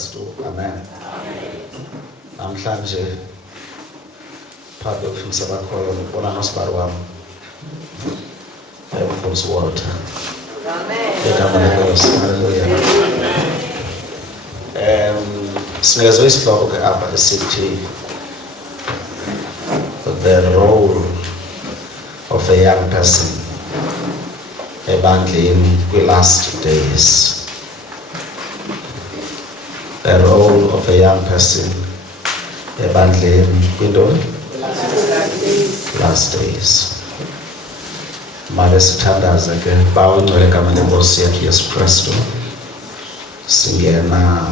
Kristu. Amen. Namhlanje phakathi kokufundisa bakhoyo ngibona nosibari wami ayemfundisa water. Sinikezwe isihloko apha esithi the role of a young person ebandleni kwi-last days. The role of a young person ebandleni kwintoni? Last days. Manje sithandaze ke bawungcwele igama lenkosi yethu Yesu Kristu. Singena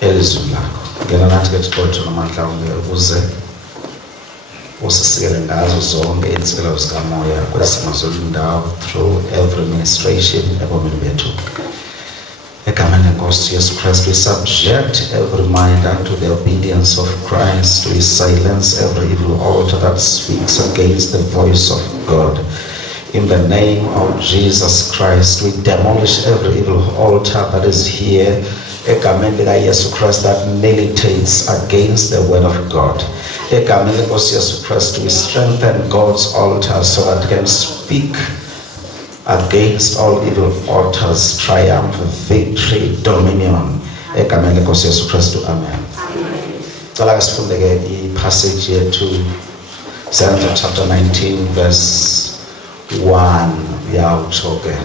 elizweni lakho. Ngena nathi ke Thixo namandla ukuze usisikele ngazo zonke izinsikelo zikamoya kwesimo solindawo through every ministration ebomini bethu. Egama lenkosi Yesu Kristu, we subject every mind unto the obedience of Christ. We silence every evil altar that speaks against the voice of God. In the name of Jesus Christ, we demolish every evil altar that is here. Egameni lika Yesu Christ, that militates against the word of God. Egameni lenkosi Yesu Christ, we strengthen God's altar so that it can speak against all evil altars, triumph, victory, dominion. Egameni lenkosi Yesu Christ. Amen. Cala sifunde ke i-passage yethu Psalm chapter 19 verse 1 yawutsho ke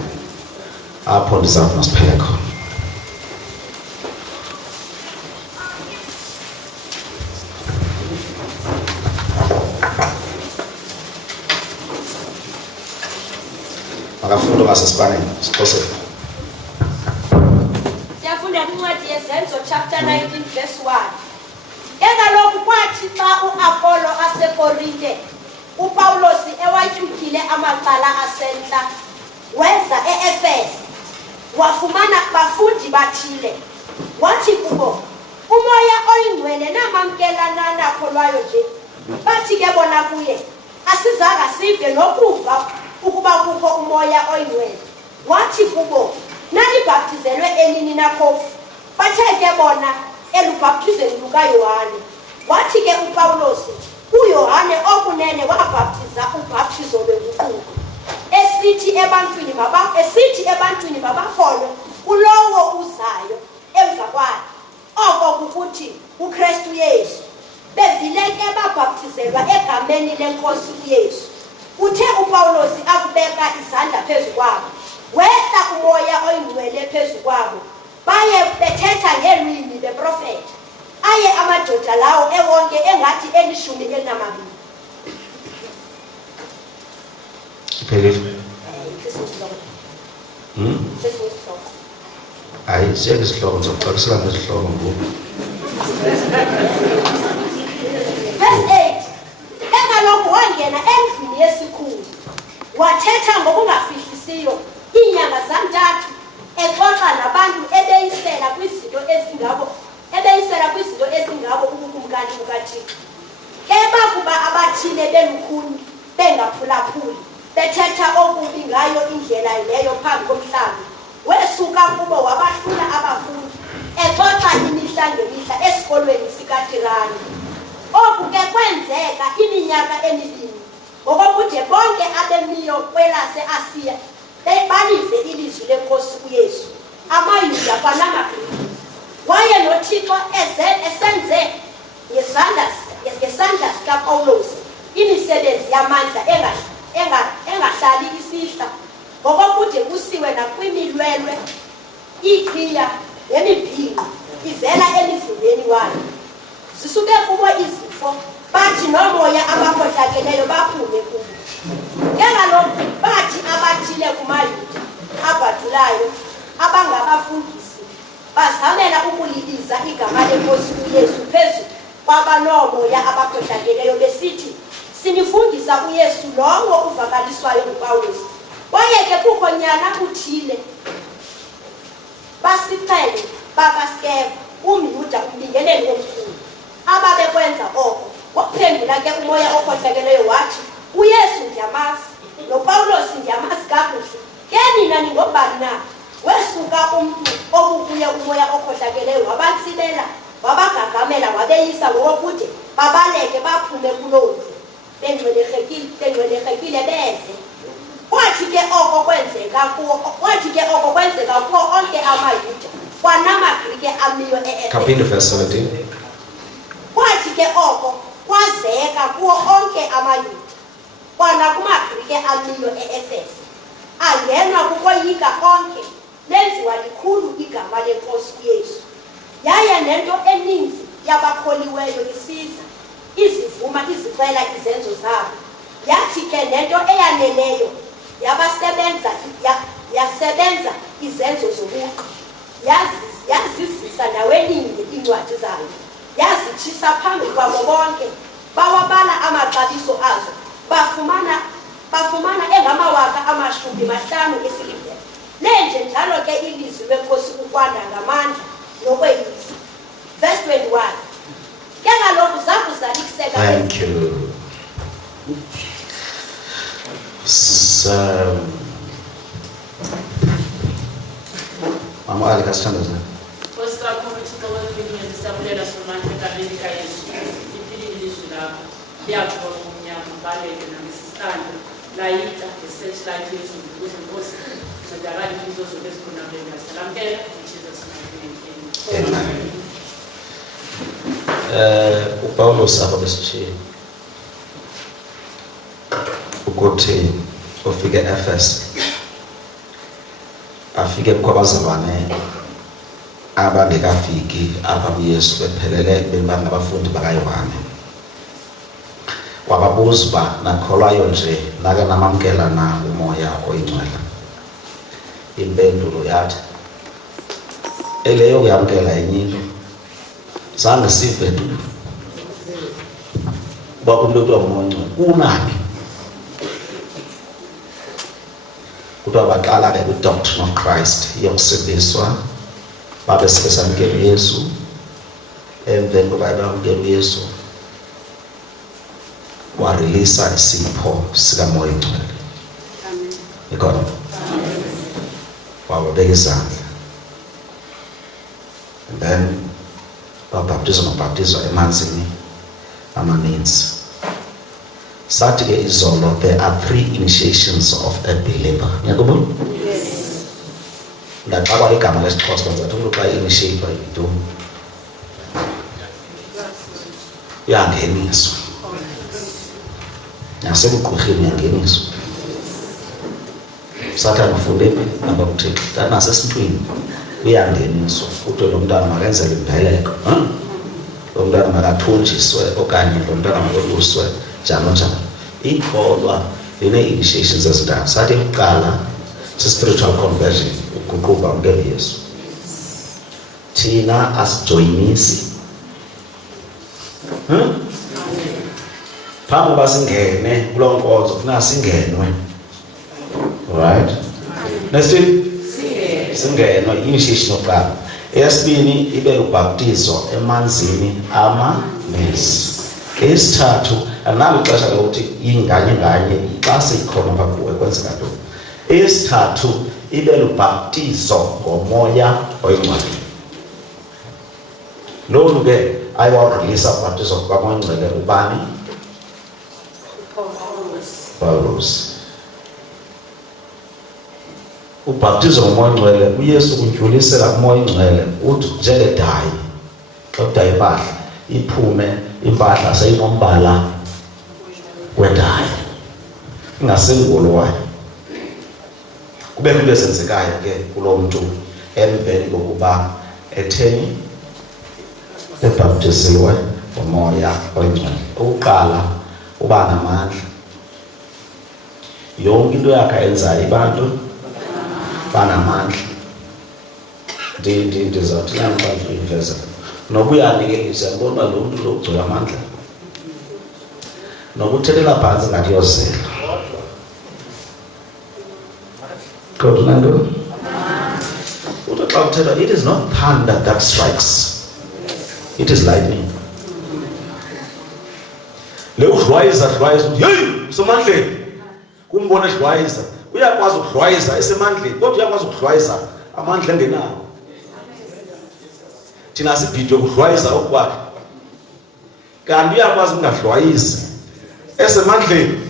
apho ndizawufuna siphele khona. Makafunda ngasesibaneni siXhosa. Siyafunda incwadi yezenzo chapter 19 verse 1. Engaloku kwathi xa uApollo aseKorinte uPawulos ewatyukile amacala asentla weza eEfeso wafumana abafundi bathile wathi kubo umoya oyingcwele namamkelana nakho lwayo nje bathi ke bona kuye asizanga sive nokuva ukuba kukho umoya oyingcwele wathi kubo nalibhaptizelwe enini nakho bathe ke bona elubhaptizweni lukaYohane wathi ke uPawulos uYohane okunene wabhaptiza ubhaptizo lwenguquko esithi ebantwini mabakholwe kulowo uzayo emva kwakhe oko kukuthi uKristu Yesu bevileke babhaptizelwa egameni lenkosi uYesu. Uthe uPawulos akubeka izandla phezu kwabo wehla umoya oyingcwele phezu kwabo baye bethetha ngelwimi beprofeti aye amadoda lawo ewonke engathi 12. Iphelile. Hayi siyesihloko ngizoxoxisana ngesihloko ngoku. Verse 8. Engaloku wangena endlini yesikhulu wathetha ngokungafihlisiyo iinyanga zantathu exoxa nabantu ebeyisela kwizinto ezingabo ubukumkani bukaThixo. Bakuba abathile belukhuni bengaphulaphuli bethetha okubi ngayo indlela leyo phambi komhlaba wesuka kubo wabahlula abafundi exoxa imihla ngemihla esikolweni sikaTirani. Oku ke kwenzeka iminyaka emibini ngokokude bonke abemiyo kwelase-Asiya balive ilizwi lenkosi uYesu amaYuda kwanamaGrike. Waye noThixo esenze ngesandla sikaPawulos imisebenzi yamandla engahlali isihla ngokokude kusiwe nakwimilwelwe iqhiya nemibhinqo ivela emizimbeni wayo zisuke kubo izifo bathi nomoya abakhohlakeleyo baphume kubo. Ngengaloku bathi abathile kumaYuda abhadulayo abangabafundisi bazamela ukuliliza igama lenkosi uYesu phezu kwabanomoya abakhohlakeleyo besithi sinifundisa uYesu lowo uvakaliswayo nguPawulos. Kwaye ke kukho nyana uthile basixele bakaSkeva umYuda umbingeleli omkhulu ababekwenza oko. Waphendula ke umoya okhohlakeleyo wathi uYesu ndiyamazi noPawulos ndiyamazi kakuhle ke nina ningobani na? wesuka umuntu okukuye umoya okhohlakeleyo wabatsibela wabagagamela wabeyisa ngokude babaleke baphume kuloo ndlu bengcwelekile beze. Kwathi ke oko kwenzeka kuwo onke amaYuda kwanamaGrike amiyo Kaphinde verse 17. Kwathi ke oko kwazeka kuwo onke amaYuda kwanakumaGrike amiyo e-Efese angenwa kukoyika onke lenziwa likhulu igama leNkosi uYesu. Yaye nento eninzi yabakholiweyo isiza izivuma izixela izenzo zabo. Yathi ke nento eyaneleyo yasebenza izenzo zobuqu. Yazizisa ndaweninye iincwadi zayo. Yazitshisa phambi kwabo bonke. Bawabala amaxabiso azo. Bafumana engama50,000 esiliva. Lenje njalo ke ilizwi leNkosi ukwanda ngamandla nokweyisa. Verse 21. Ke kaloku zakuzaliseka. Thank you. So, Mama Ali kasithandaza. Amen. uPaulus apha besitshiye ukuthi ufike eEfeso afike kwabazalwane abangekafiki apha kuYesu bephelele bengabafundi bakaYohane. Wababuza uba nakholwayo nje nake namamkela na umoya oyingcwele. Impendulo yathi eleyo kuyamkela enye into zange sive uba umuntu omunye unani kuthiwa baqala ke kwi-doctrine of Christ yokusindiswa babe sebesamkela uYesu. Emveni kokuba bamkela uYesu wareleasa isipho sikamoya oyingcwele. Ikhona wababeka izandla and then babhaptizwa emanzini amaninzi. Sathi ke izolo there are 3 initiations of a believer. Ngiyakubona? Yes. Ndaxakwa igama lesiXhosa kwenza umuntu xa initiate yinto uyangeniswa. Nasekugqirheni uyangeniswa. Sathana ufunde phi nabakuthixo nasesintwini uyangeniswa kuthiwe lo mntana makenzele imbeleko. Lo mntana makathunjiswe okanye lo mntana makoluswe njalo njalo. Ikholwa line-initiations ezintathu. Sathi kuqala si-spiritual conversion, uguquka umkele Yesu. Thina asijoyinisi phambi uba singene kuloo nkonzo funeka singenwe. Right? Nesibili singenwe i-initiation yokuqala. Eyesibini ibe lubhaptizo emanzini amaninzi. Esithathu analo ixesha lokuthi inganye xa seyikhona apha kuwe kwenzeka ntoni. Esithathu ibe lubhaptizo ngomoya oyingcwele. Lolu ke ayewawureleasa ubhaptizo ngomoya oyingcwele ubani? Paulus. Ubhaptizo ngomoya oyingcwele uYesu kuntyulisela kumoya oyingcwele uthi njengedayi xa udayi impahla iphume impahla seyinombala wedayi ingasengolo wayo. Kube into ezenzekayo ke kulo mntu emveni kokuba etheni ebhaptiziwe ngomoya oyingcwele. Okokuqala uba namandla. Yonke into yakhe ayenzayo abantu banamandla. Ndizawuthi namhlanje iveza noba uyanikelisa ngibona lo mntu lo ugcwele amandla noba uthelela phantsi ngathi yozela kodwa nanto uthi xa uthetha it is not thunder that strikes, it is lightning. Le udlwayiza uthi hey usemandleni kumbona edlwayiza uyakwazi ukudlwayiza esemandleni kodwa uyakwazi ukudlwayiza amandla engenawo. Thina sibhidwe kudlwayisa okwakhe. Kanti uyakwazi ungadlwayisi esemandleni.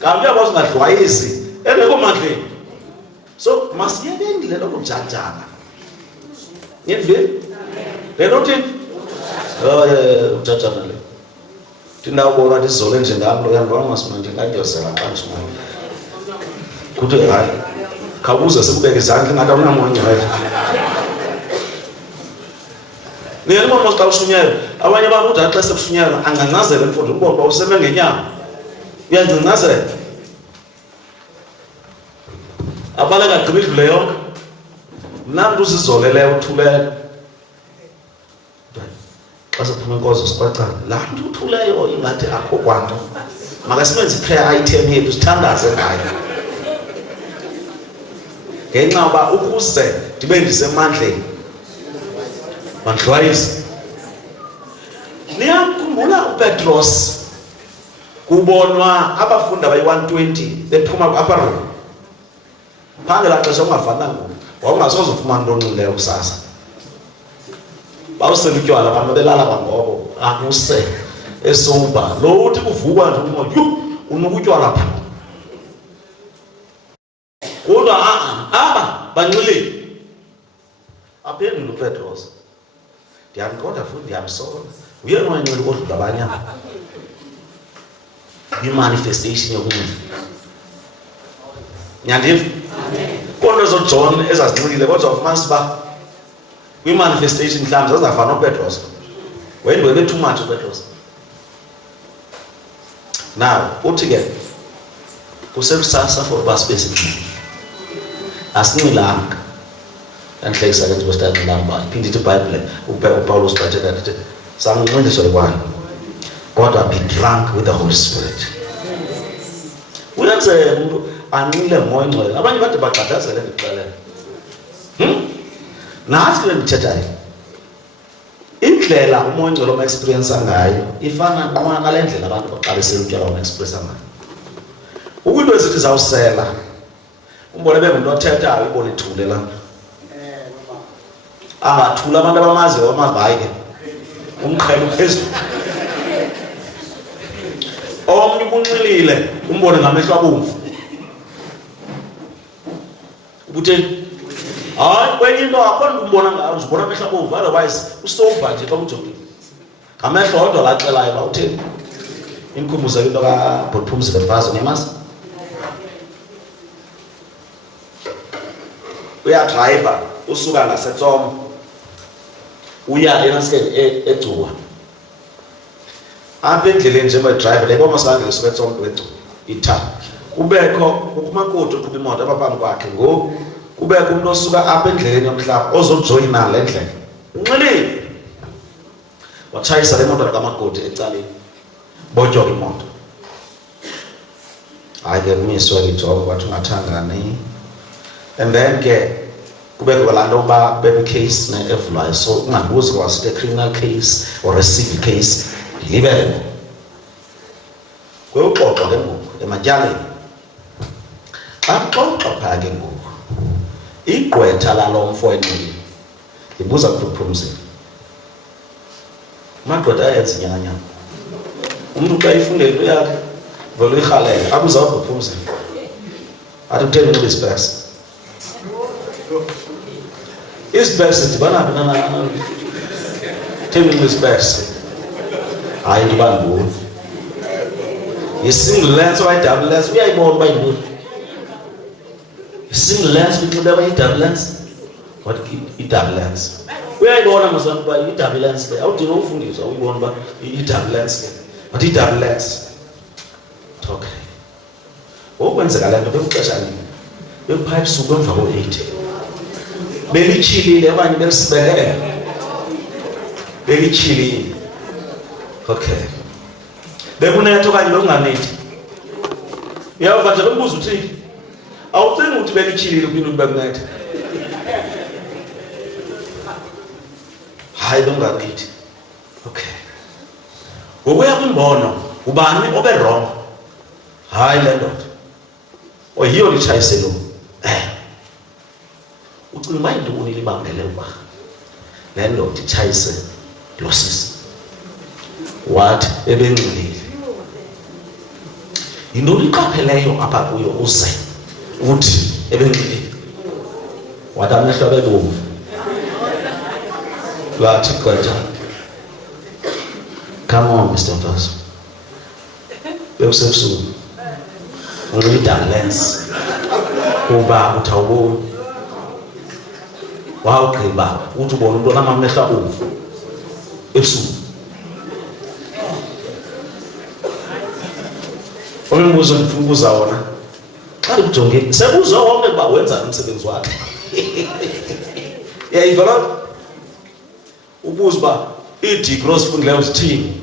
Kanti uyakwazi ungadlwayisi engekho mandleni. So masiyekeni le nto kujajana. Ngiyivile? Le nto thini? Ujajana le. Thina ubona izolo nje ngalo uyandibona masimanje ngayosela qanjalo. Kuthi hayi khawuze sikubeke izandla ngathi awunamonye wena. Niyelibona masiqa ushunyela abanye abantu uthi xa sekushunyela angancazela emfundweni ubona useme ngenyama. Uyancazela. Abaleka gqiba idlule yonke. Mnandi uzizoleleyo uthulele. Xa siphuma inkozo siqwaqana laa nto uthuleyo ingathi akho kwanto. Makasibenze i-prayer item yethu sithandaze ngayo. Ngenxa yoba ukuze ndibe ndisemandleni mandlwayise. Niyakhumbula uPetros kubonwa abafundi abayi-120 bephuma ku-upper room. Phangela xesha ungafananga ngoku wawungasoze ufumane into onxileyo kusasa. Bawusela utywala abantu belala kwangobo akuse esoba lo uthi kuvukwa nje umoya yhu unuka utywala pha. Kodwa banxilile aphendula uPetros. Ndiyamqonda futhi ndiyamsola. Uyena wanxila kodwa abanye i-manifestation yokunxila. Nyandiva? Kodwa zoJohn ezazinxilile kodwa ufumanisa uba kwi-manifestation mhlawumbi zazingafani noPetros. Wayendwele too much uPetros. Now uthi ke kusekusasa for uba sibe sinxile. Asinxilanga. Andihlekisa ke njengoba sitanxilanga uba iphinde ithi iBhayibhile uPawulos xa ethetha athi sanxiliso likwani kodwa be drunk with the Holy Spirit. Uyenzeka umuntu anxile ngomoya ongcwele. Abanye bade bagqadazele ndixelele. Nathi ke ndithethayo. Indlela umoya ongcwele oma-experience ngayo ifana nqwa nale ndlela abantu baqalisela utywala oma-experience ngayo. Ukwinto ezithi zawusela umbone bengumuntu othethayo ibone ithule laa nto. Angathula abantu abamaziyo bamazi ke umqhele uphezulu. Omnye ubunxilile umbone ngamehlo abomvu. Ubutheni? Hayi kwenye into akho nto umbona ngayo uzibona amehlo abomvu otherwise usoba nje xa umjongile. Ngamehlo odwa laxelayo uba utheni? Inkhumbuzo into kaBhoti Phumzile Mfazo ngiyamazi. Uyadrayiva usuka ngaseTsomo uya eNaskeni eGcuwa. Apha endleleni njengoba edrayiva lebo masangile suka eTsomo kweGcuwa itha. Kubekho uMakoti oqhuba imoto apha phambi kwakhe ngoku kubekho umuntu osuka apha endleleni yomhlaba ozojoyina le ndlela. Unxilile. Watshayisa le moto kaMakoti ecaleni. Botyoka imoto. Hayi ke umiswa lijonga kwathi ungathangani. And then ke kubekho laa nto uba bebe case ne-evulayo so ungandibuzi kwasithi a-criminal case or a civil case ndilibele. Kweyoxoxwa ke ngoku ematyaleni. Xa kuxoxwa phaa ke ngoku igqwetha lalo mfo enxilile ndibuza kuBhoti Phumzile. Amagqwetha ayenza inyanya. Umntu xa ifundele into yakhe vele uyirhalela abuza uBhoti Phumzile. Athi kutheni unxiba isipeks? Isipeks sidibana phi na theni unxiba isipeks? Hayi into uba ndiboni. Yi-single lens okanye i-double lens uyayibona uba yintoni. I-single lens uyinxibe okanye i-double lens? What i-double lens? Uyayibona masana uba i-double lens le awudinga ufundiswa uyibona uba i-double lens le. But i-double lens. Okay. Okwenzeka le nto bekuxesha linye. Bekuphaya ebusuku emva ko-8. Belitshilile okanye belisibelele. Belitshilile. Okay. Bekunetha okanye bekunganethi. Uyava nje umbuzo uthini? Awucingi ukuthi belitshilile kwinto bekunetha. Hayi bekunganethi. Okay. Ngokuya kwimbono ubani obe wrong? Hayi le ndoda. Oyiyo litshayise lo. ucinga uba yintoni libambele uba le ndoda itshayise lo sisi? Wathi ebenxilile. Yintoni iqapheleyo apha kuyo uze uthi ebenxilile? Wathi amehlo abebomvu. Lathi gqatha. Come on, Mr. Mfaso. Bekusebusuku. Unxiba lens. Kuba uthawuboni. Wawugqiba uthi ubona umuntu onamamehlo abomvu ebusuku. Umbuzo ndifuna ukubuza wona. Xa ndikujonge sekuzwa wonke ukuba wenza umsebenzi wakhe. Yayiva loo nto? Ubuza uba iidigri ozifundileyo zithini?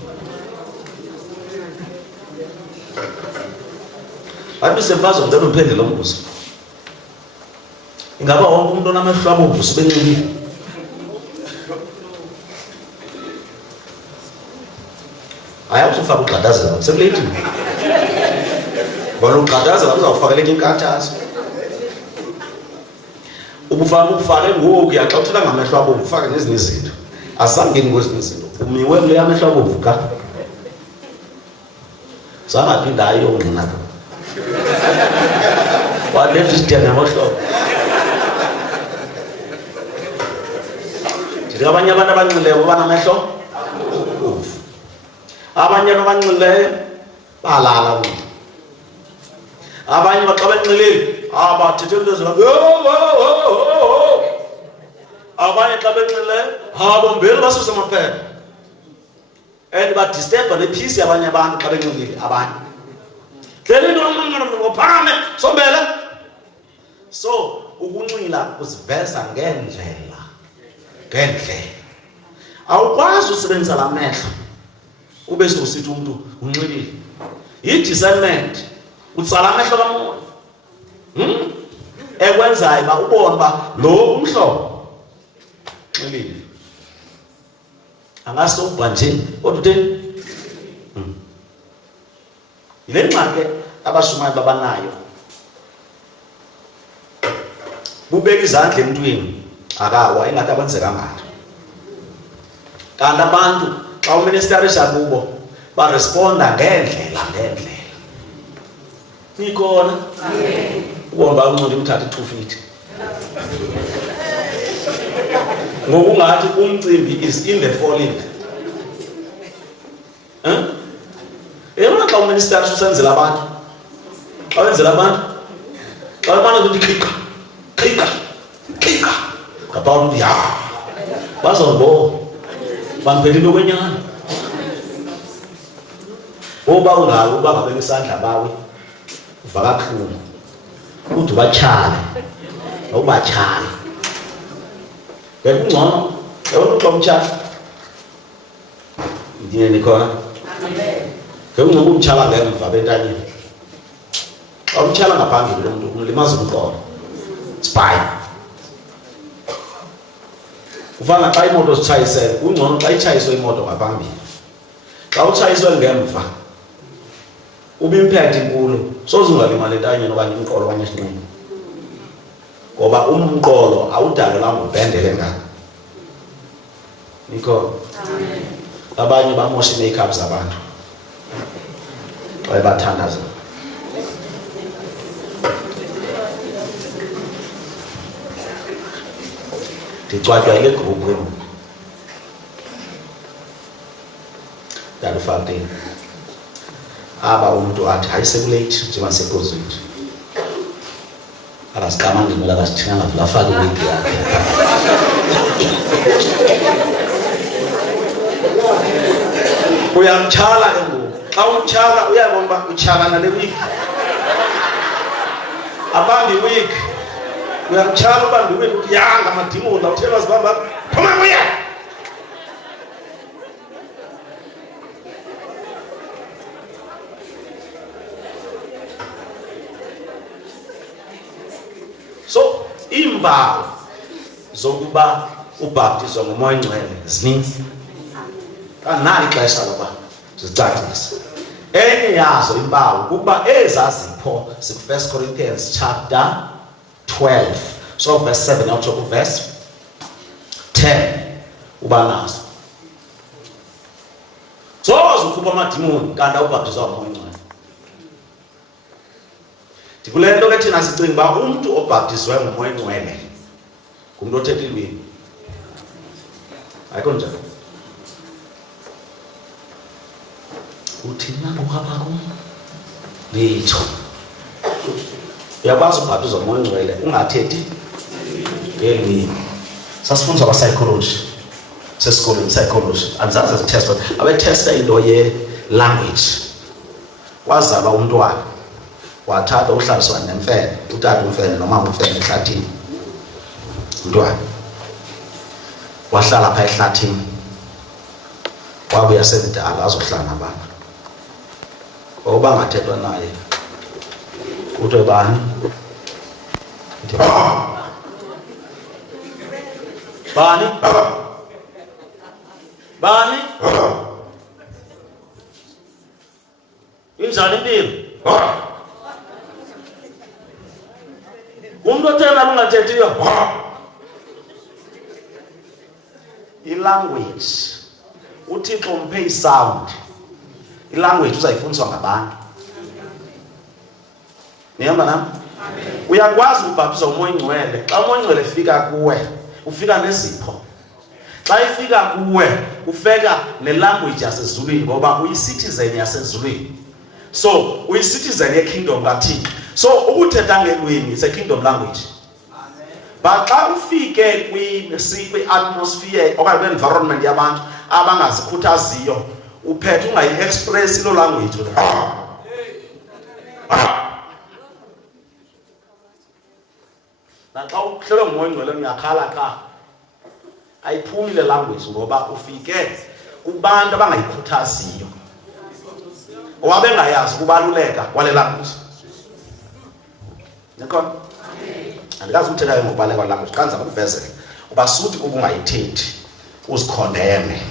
Hayi Mr. Mfaso, ngicela uphendule lo mbuzo. Ingaba wonke umuntu onamehlo abomvu sebenxilile? Hayi usufaka ugqadazela sekulate. Bona ugqadazela uzawufakeleka inkathazo. Ubufake ngoku xa uthetha ngamehlo abomvu ufake nezinye izinto. Azangeni kwezinye izinto. Umiwe kule amehlo abomvu ka. Sangaphinda ayongqina. Waleft isidiyana ngamahlobo. Ndithi abanye abantu abanxileyo banamehlo abomvu. Abanye abanxileyo balala umntu. Abanye baxa benxilile abathethe into ezilapha. Abanye xa benxileyo abombeli basuse amaphepha. And badisturba nepeace yabanye abantu xa benxilile abanye. Hleli into ngophakame sombele. So ukunxila usiveza ngendlela. Ngendlela. Awukwazi usebenzisa la mehlo ube sosithi umuntu unxilile. Yi-discernment. Utsala amehlo kamoya. Ekwenzayo ba ubone ba lo umhlobo xilile. Angasobha nje kodwa utheni? Yile ngxaki abashumayo babanayo. Bubeka izandla emntwini akawa ingathi akwenzeka ngayo. Kanti abantu xa uministerisha kubo baresponda ngendlela. Nikhona? Amen. Ubona umuntu umthatha 2 feet. Ngokungathi umcimbi is in the falling. Yena xa uministerisha usenzela abantu. Xa wenzela abantu. Xa abantu ukuthi klika. Abantu ya. Bazonbo. Bangiphelile kwenyana. Oba ungawo bangabeka isandla bawe. Uvaka kakhulu. Uthi ubachale. Awubachale. Bekungcono. Yona uxomtshana. Ndine nikhona? Amen. Bekungcono umtshala ngemva bentanyeni. Awumtshala ngaphambili lo muntu umlimaza umqolo. Spy. Ufana xa imoto sitshayisela, ungcono xa itshayiswe imoto ngaphambili. Xa utshayiswe ngemva ube impact inkulu soze ungalimala entanyeni okanye umqolo okanye isinqeni. Ngoba umqolo awudalelanga ubhendele ngaka. Nikho. Amen. Abanye bamosha makeup zabantu. Xa bathandaza. Ndicwatywa ile group wenu. Dalufakile. Aba umuntu athi ayisekulate njengoba sephozweni. Akasiqama ngimela akasithina ngavula afake wig yakhe. Uyamtshala ke ngoku. Xa umtshala uyabona uba utshakana le wig. Abambi wig. Uyamtshala uba ndiwe yanga amadimoni awuthelwa zibamba. Phuma kuye. So impawu zokuba ubhaptizwa ngomoya ongcwele zininzi. Kanali ixesha loba sizicacise. Enye yazo impawu kuba ezazipho siku 1 Corinthians chapter 12 So verse 7 yatsho kuverse 10 uba nazo. Soze ukhupha amadimoni kanti awubhaptizwa ngoMoya Oyingcwele. Ndikule nto ke thina sicinga uba umntu obhaptizwe ngoMoya Oyingcwele ngumntu othetha ilwimi. Ayikho njalo. Uthina ngokwapha kum litho. Uyakwazi ubhaptizwa ngoMoya Oyingcwele ungathethi ngelwimi. Sasifundiswa kwa-psychology sesikolweni psychology andizazi zitest abethesta into ye-language. Wazalwa umntwana wathatha uhlaliswa nemfene, utata umfene nomama umfene ehlathini. Umntwana wahlala phaa ehlathini wabuya semdala azohlala nabantu. Ngoba angathethwa naye kuthiwe bani? Bani? Bani? Injani impilo? Umuntu othena ungathethiyo. I-language. uThixo umphe isound. I-language uzayifundiswa ngabantu. Nihamba nami? Uyakwazi ukubhaptizwa uMoya Oyingcwele. Xa uMoya Oyingcwele efika kuwe, ufika nezipho. Xa ifika kuwe, ufika ne-language yasezulwini ngoba uyi-citizen yasezulwini. So, uyi-citizen ye-kingdom kaThixo. So, ukuthetha ngelwimi is a kingdom language. But xa ufike kwi-atmosphere okanye kwi-environment yabantu abangazikhuthaziyo, uphethe ungayi-express ilo language. Naxa uhlelwe nguMoya Oyingcwele uyakhala kha. Ayiphumi le language ngoba ufike kubantu abangayikhuthaziyo. Owabengayazi ukubaluleka kwale language. Nikhona? Andikazi ukuthetha ngokubaluleka kwale language. Kanza ukuvezela. Uba suthi kuba ungayithethi uzikhondeme.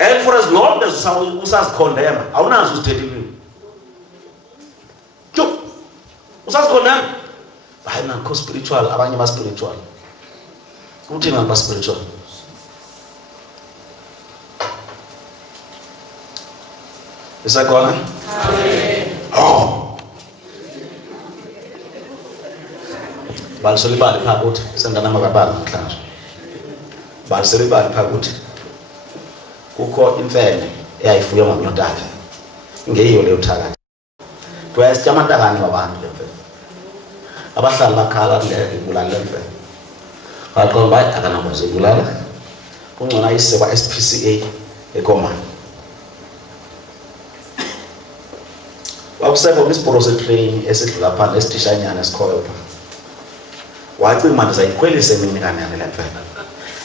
And for as long as usazikhondema, awunazi uzithetha ilwimi. Usazikhondema? Hayi nakho spiritual, abanye ba spiritual. Uthina ba spiritual. Isakhona? Amen. Oh. Balisolibali phakuthi sengana mababali namhlanje. Balisolibali phakuthi kukho imfene eyayifuya ngomnyotaka. Ingeyiyo le uthakathi. Kwesitya amantakane wabantu le mfene. Abahlali bakhala ngeke ibulala le mfene. Baqonda bathi akanakwazi ibulala. Kungcona ayise kwa SPCA eKomani. Wakusekho kwisiporo setrain esidlula phandle esitishanyana esikhoyo pha. Wacinga manje zayikhwelise mina kanene le mfene.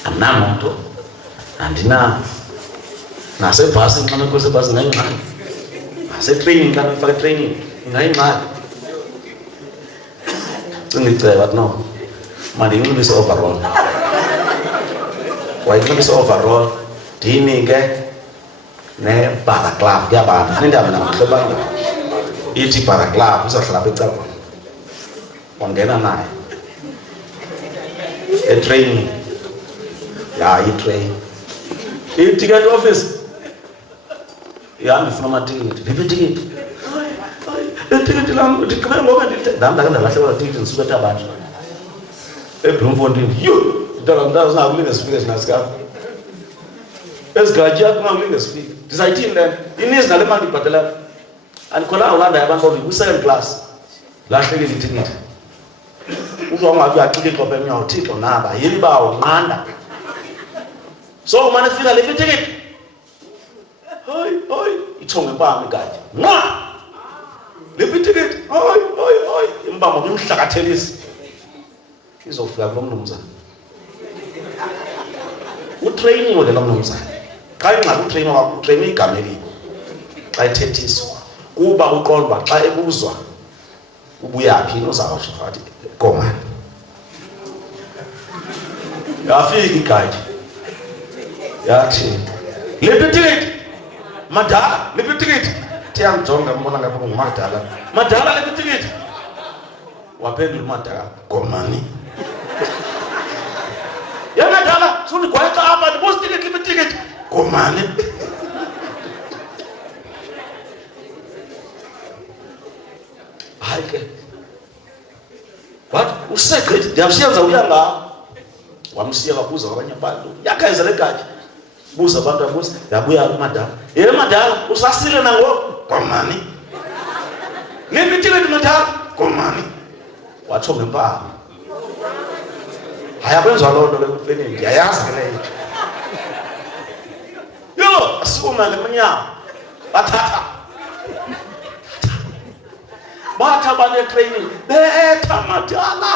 Andinamoto, andina nasebhasi nxa nekhwelise ebhasi ngayingxaki. Nasetraining xa nifake training ngayingxaki. Cinga iceba athi no, mandinxibise overall. Wayinxibise overall, ndiyinike ne-baraclave kuyabantu. Anindaba namhlobanga. Ithi baraclave uzahlala apha ecaleni. Wangena naye. Training. Ya, i-train. I-ticket office. Ihamba ifuna amatikiti. Liphi itikiti? Itikiti lam ndiqhubeka ngoba ndandake ndalahlekelwa itikiti ndisuka eThabantla. eBloemfontein. Yho! Ndalo singakulinge sifike sinasikazi. Ezigatya kungakulinge sifike. Ndizayithini le? Ininzi nale mali ndibhatalayo. Andikholanga ulanda abantu kwi-second class. Lahlekile itikiti. Uzongathi uyacika iqophe emnyango Thixo naba yini bawo nqanda. So umane fika le itikiti. Hoy, ithonge impama igatya. Nqa! Le itikiti. Hoy, impama ngimhlakathelisa. Izofika kulo mnumzana. Utraining wona lo mnumzana. Xa ingxaki utrainer wakho utrainer igama elibi. Xa ithethiswa kuba uqondwa xa ebuzwa ubuyaphi uzawusho athi Komani. Yafika igatya. Yathi liphi itikiti? Madala, liphi itikiti? Thiyanjonga mbona ngapha ngumadala. Madala liphi itikiti? Waphendula uMadala, "Komani." "Yamadala, sundigwetha apha ndibuza itikiti." "Komani." Hayi ke. Wathi usegqithi ndiyamsiyenza uyanga. Wamsiya wabuza kwabanye abantu. Yakhayeza legaji. Buza abantu abuza, yabuya uMadala. "Madala, usasile nangoku?" "Komani." "Nini itikiti Madala?" "Komani." Watsho ngempama. Hayi akwenziwa loo nto ke kufenini, ndiyayazi ke leyo. Yo, asukuma ngemnyango. Bathatha bane-training. Betha Madala.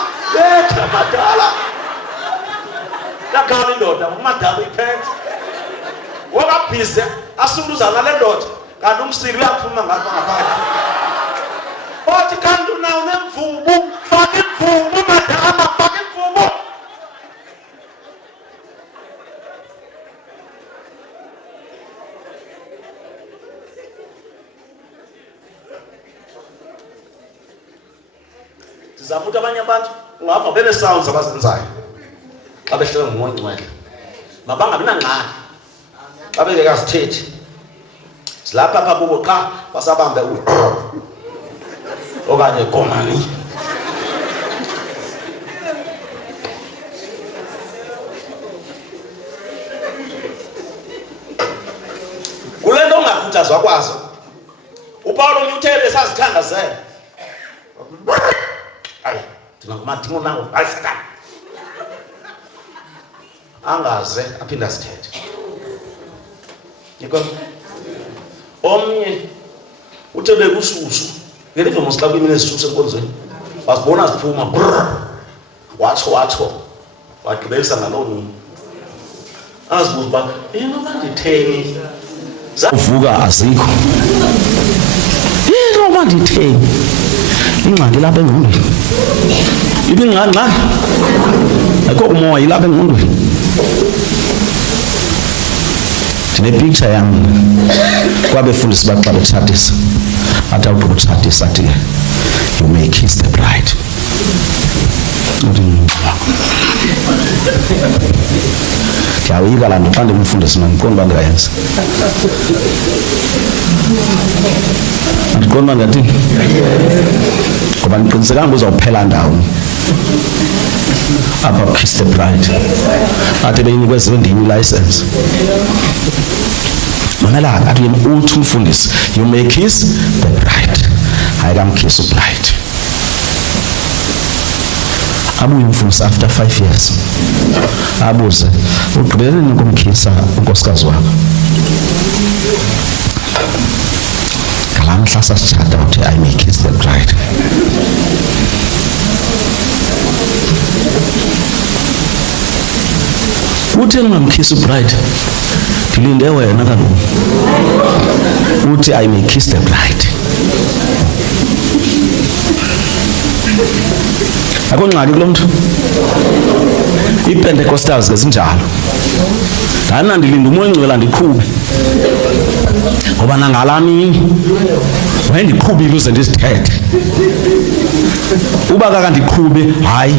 Yakhala indoda, uMadala uyiphethe. Wakabhize, asuluzana le ndoda. Kanti umsiki uyaphuma ngapha. Othi kanti nawo nemvubu, faka imvubu Madala, faka imvubu. Sizama ukuthi abanye abantu ungava bene-sounds abazenzayo xa behlelwe ngumoya ongcwele. Mabangabi nangxaki xa bengekasithethi. Silapha apha kubo qha basabambe okanye "Komani." Kule nto ungakhuthazwa kwazo, uPawulo unyuthele esazithandazela. Hayi, thina ngumadingo nango, hayi Satana. Angaze aphinde asithethe. Yiko omnye uthe bekususu. Ngelive mosixha kwimini esisusu enkonzweni. Wasibona siphuma. Watsho. Wagqibelisa ngaloo nini. Azibuza uba inoba nditheni. Uvuka azikho. Inoba nditheni. Ingxaki lapha engqondweni. Ibingxaki. Ayikho umoya ilapha engqondweni. Ndinepicture yam kwabefundisi baxa betshatisa. Athi awuthi ukutshadisa athi you may kiss the bride. Ndiyawuyika laa nto xa ndimfundisi mandiqonda uba ndingayenza. Andiqonda uba ndathini? Ngoba ndiqinisekanga uzawuphela ndawoni. Apha kiss the bride. Athi beyinikweziwe ndim ilicense. Mamela athi uthi umfundisi you may kiss the bride. Hayi kamkiss ubride. Abuye umfundisi after 5 years. Abuze ugqibeleni ukumkhisa unkosikazi wakho. Ngalaa mhla sasitshata uthi I may kiss the bride. Uthi engamkhisa ubride. Ndilinde wena kaloku. Uthi I may kiss the bride. Akho ngxaki kulo mntu. iPentecostals ke zinjalo. Ndana ndilinda umoya ongcwele ndiqhube. Ngoba nangalami wayendiqhubile uze ndizithethe. Uba kakandiqhube hayi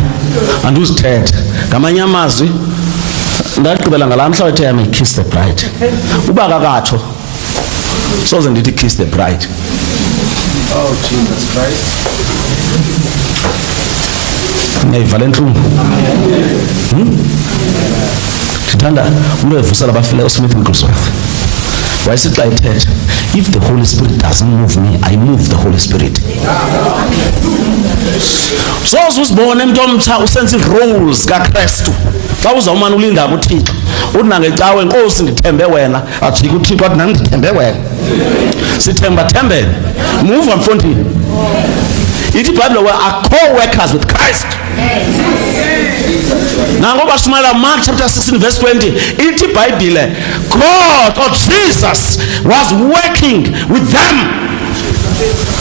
anduzithethe. Ngamanye amazwi ndaqhubela ngalamhla wathi I may kiss the bride. Uba kakatsho soze ndithi kiss the bride. Oh Jesus Christ. Ngeyivala entlungu. Ndithanda umntu evusela abafileyo uSmith Wigglesworth. Wayesithi xa ethetha, if the Holy Spirit doesn't move me, I move the Holy Spirit. Soze usibone umuntu omtsha usenza iroles kaKristu. Xa uzawumana ulinda kuThixo, uthi nangecawe Nkosi ndithembe wena, ajike uThixo athi nami ndithembe wena. Sithemba thembele. Move mfondini. Ithi iBhayibhile we are co-workers with Christ. Now ngoba simala Mark chapter 16 verse 20, ithi iBhayibhile God or Jesus was working with them.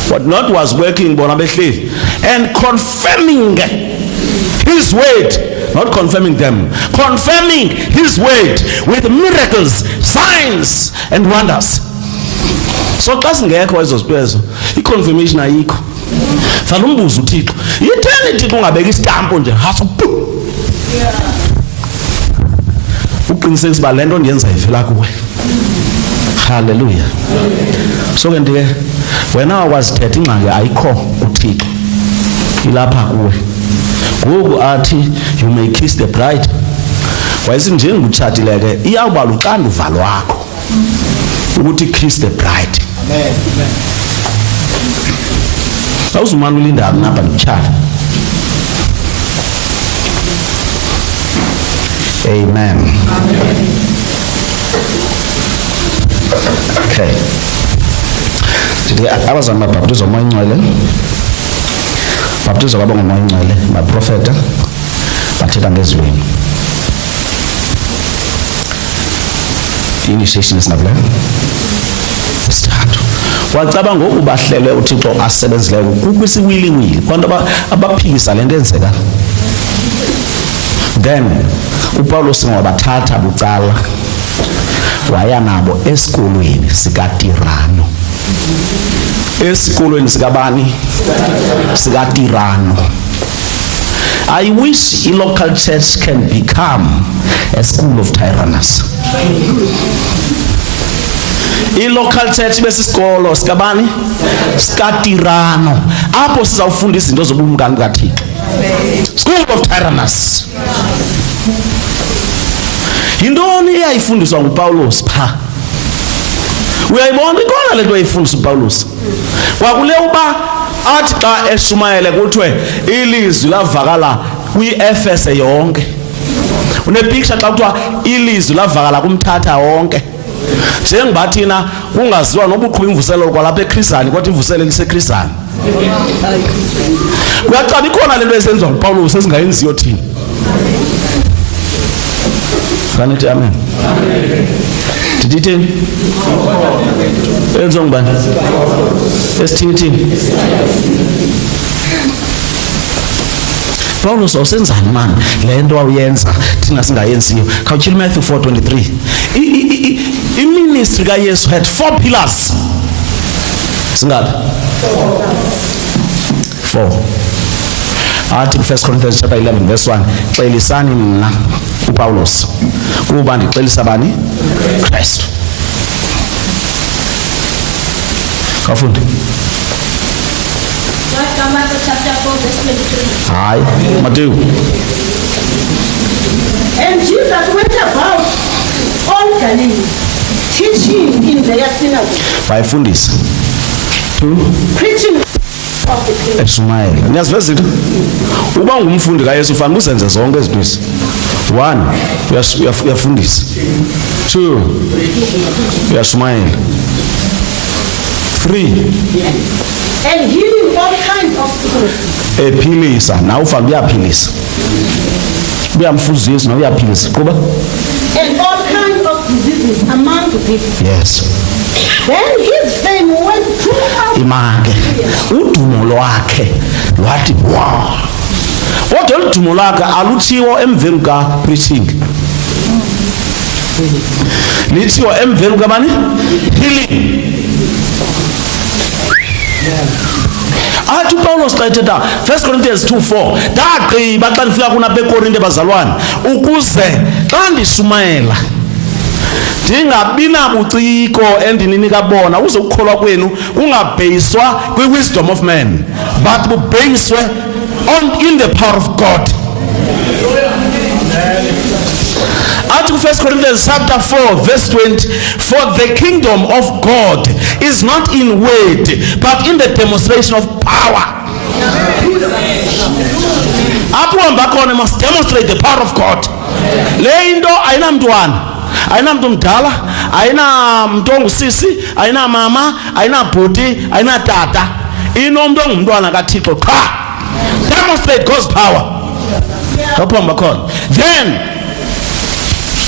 What not was working bona behleli and confirming his word, not confirming them, confirming his word with miracles, signs and wonders. So xa singekho ezo zinto ezo, i-confirmation ayikho. Hlala umbuzo uThixo, yitheni Thixo ungabeka isitampo nje haso uqinisekisa uba le nto ndiyenza ivela kuwe. Hallelujah. So ke ndike wena wakwazithetha ingxaki ayikho uThixo ilapha kuwe. Ngoku athi you may kiss the bride. Wayesinje ngutshatile ke iyawuba luxanduva lwakho ukuthi kiss the bride. Amen. Awuzumana ulinda apha nditshata. Amen. Okay. Today abazama babhaptizo moya ingcwele. Baptizo kwabo ngomoya ingcwele, baprofeta bathetha ngezilwimi. Initiation isnabule. Start. Wacabanga ngokubahlele uThixo asebenzileyo kukwisiwili-wili kwanto abaphikisa lento enzeka. Then uPawulos wabathatha bucala waya nabo esikolweni sikaTirano. Esikolweni sikabani? SikaTirano. I wish a local church can become a school of Tyrannus. I-local church besisikolo sikabani? SikaTirano. Apho sizawufunda izinto zobumkani kaThixo. School of Tyrannus. Yintoni eyayifundiswa nguPawulos pha? Uyayibona ikona lento eyifundiswa uPawulos. Kwakule uba athi xa eshumayele kuthiwe ilizwi lavakala kwi-Efese yonke. Unepicture xa kuthiwa ilizwi lavakala kumthatha wonke. Njengoba thina kungaziwa noba uqhuba imvuselelo kwalapha eKrisani kodwa imvuselelo iseKrisani. Kuyacaba ikhona lento esenziwa nguPawulos esingayenziyo thina. Kanithi amen. Didithini? Enziwa ngubani? Esithini? Paulos usenzani mani le nto awuyenza thina singayenziyo. Khawutyhila Matthew 4:23. I-ministry kaYesu had 4 pillars. Singaphi? 4. Athi ku 1 Corinthians chapter 11 verse 1, xelisani mna uPawulos kuba ndixelisa bani? Kristu. Kafundi. Matthew chapter 4 verse 23. Hayi, Matthew. And Jesus went about all Galilee, teaching in their synagogue, Bayifundisa. 2. preaching of the kingdom. Eshumayela. Niyaziveza izinto? Uba ngumfundi kaYesu ufanele uzenze zonke izinto. 1, uyafundisa. 2, uyashumayela. 3, And healing all kinds of sicknesses. ephilisa. Nawe ufanele uyaphilisa. Uyamfuza Yesu nawe uyaphilisa. Quba? And all kinds of diseases among the people. Yes. Then his fame went throughout. Imake. Udumo lwakhe lwathi wow. Kodwa udumo lwakhe aluthiwo emveni ka preaching. Lithiwa emveni kabani? Healing. Athi uPawulos xa ethetha 1 Corinthians 2:4 ndagqiba xa ndifika kunapha eKorinte bazalwane ukuze xa ndishumayela ndingabi nabuciko endininika bona ukuze ukukholwa kwenu kungabheyiswa kwi-wisdom of man but kubheyiswe in the power of God. Athi ku 1 Corinthians chapter 4 verse 20, for the kingdom of God is not in word but in the demonstration of power. Apho hamba khona must demonstrate the power of God. Le into ayinamntwana, ayinamntu mdala, ayinamntu ongusisi, ayinamama, ayinabhuti, ayinatata. Inomntu ongumntwana kaThixo qha. Demonstrate God's power. Apho hamba khona. Then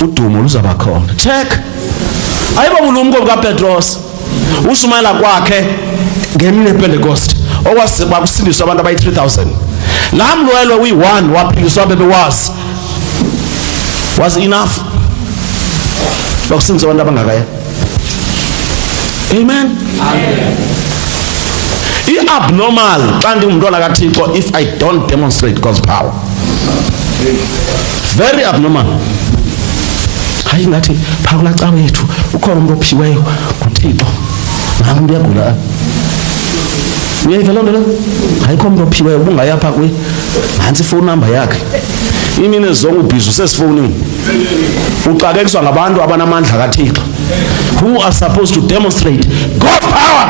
udumo luzaba khona. Check. Ayibo bulumko bukaPetros ushumayela kwakhe ngemini yePentecost okwasiba kusindiswa abantu abayi 3000. La mlwelo uyi1 waphiliswa bebewazi was enough lokusindiswa abantu abangakaya. Amen. I-abnormal xa ndingumntwana kaThixo if I don't demonstrate God's power. Very abnormal. Hayi ngathi phaa kulaa cawe yethu ukhona umuntu ophiweyo nguThixo, nangu umuntu uyagula. Uyayiva loo nto leyo? Ayikho umuntu ophiweyo, ubungaya phaa kuye, nantsi ifowuni number yakhe. Imini zonke ubhizi usesifowunini, uxakekiswa ngabantu abanamandla kaThixo, who are supposed to demonstrate God's power.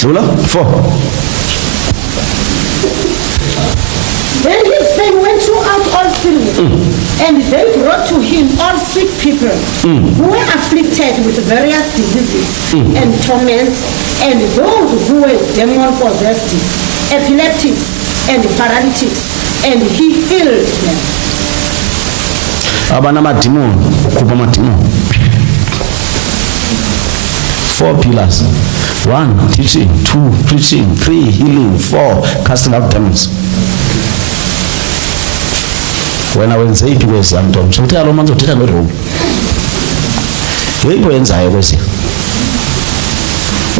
Dlula 4. Then his fame went throughout all Syria, and they brought to him all sick people who were afflicted with various diseases and torments, and those who were demon-possessed, epileptics, and paralytics, and he healed them. Abanamadimon, ukhupha amadimon. 4 pillars. 1, teaching. 2, preaching. 3, healing. 4, casting out demons. Wena wenze iphi kwezi yamntombi? Sokuthetha lo manzi uthetha noRome. Yeyipho yenzayo kwezi.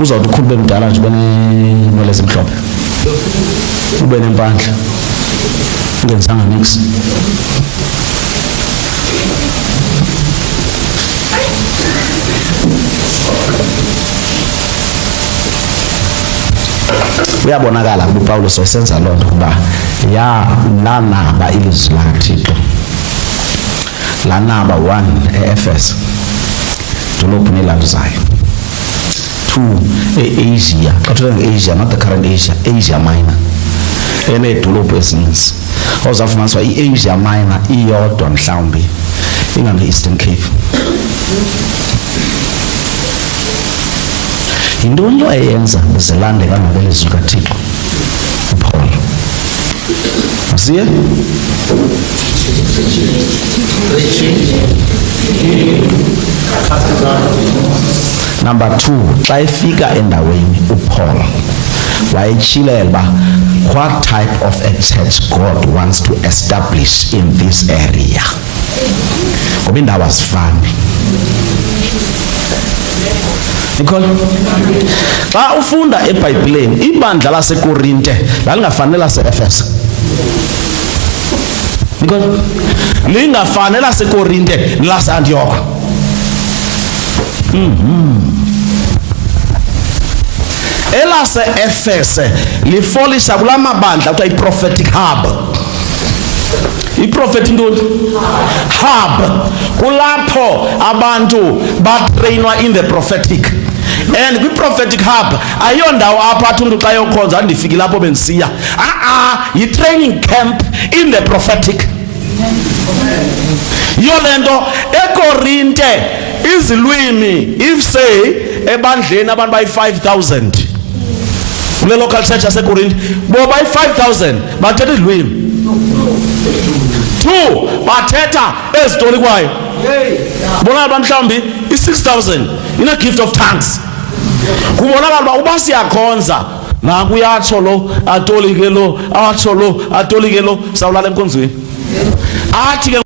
Uzawuthi ukhulu bemdala nje ube nenwele ezimhlophe, ube nempandla, ungenzanga nix. Uyabonakala kuba uPawulos wayesenza loo nto kuba lanaba ilizwi lakaThixo. Lanaba 1 eEfeso, dolophu nelali zayo. 2 eAsia, kuthiwa ngeAsia, not the current Asia, Asia Minor, eneedolophu ezininzi. Ozawufumaniswa iAsia Minor iyodwa mhlawumbi ingane-Eastern Cape. Yintoni wayenza zilande kangaka ilizwi likaThixo uPaul? Asiye? Number 2, xa efika endaweni uPaul wayetyhilela uba what type of a church God wants to establish in this area. Ngoba iindawo azifani. Nicole, xa ufunda eBhayibhileni ibandla laseKorinte lalingafanele laseEfeso. Nicole, lingafanele laseKorinte nelaseAntioch. Elase-Efese lifolisha kula mabandla kuthiwa i-prophetic hub. I-prophet intoni? Hub. Kulapho abantu batrainwa in the prophetic. And kwi-prophetic hub ayondawo apha athi umntu xa yokhonza andifiki lapho bendisiya. Yi-training camp in the prophetic. Yiyo le nto eKorinte izilwimi if say ebandleni abantu bayi-5,000 kule local church yaseKorinte bo bayi-5,000 bathetha izilwimi. 2 bathetha ezitolikwayo. Kubonakala uba mhlawumbi i-6,000 ina-gift of tongues. Kubonakala uba uba siyakhonza nakuyatsho lo atolike lo atsho lo atolike lo sawulala emkonzweni. Athi ke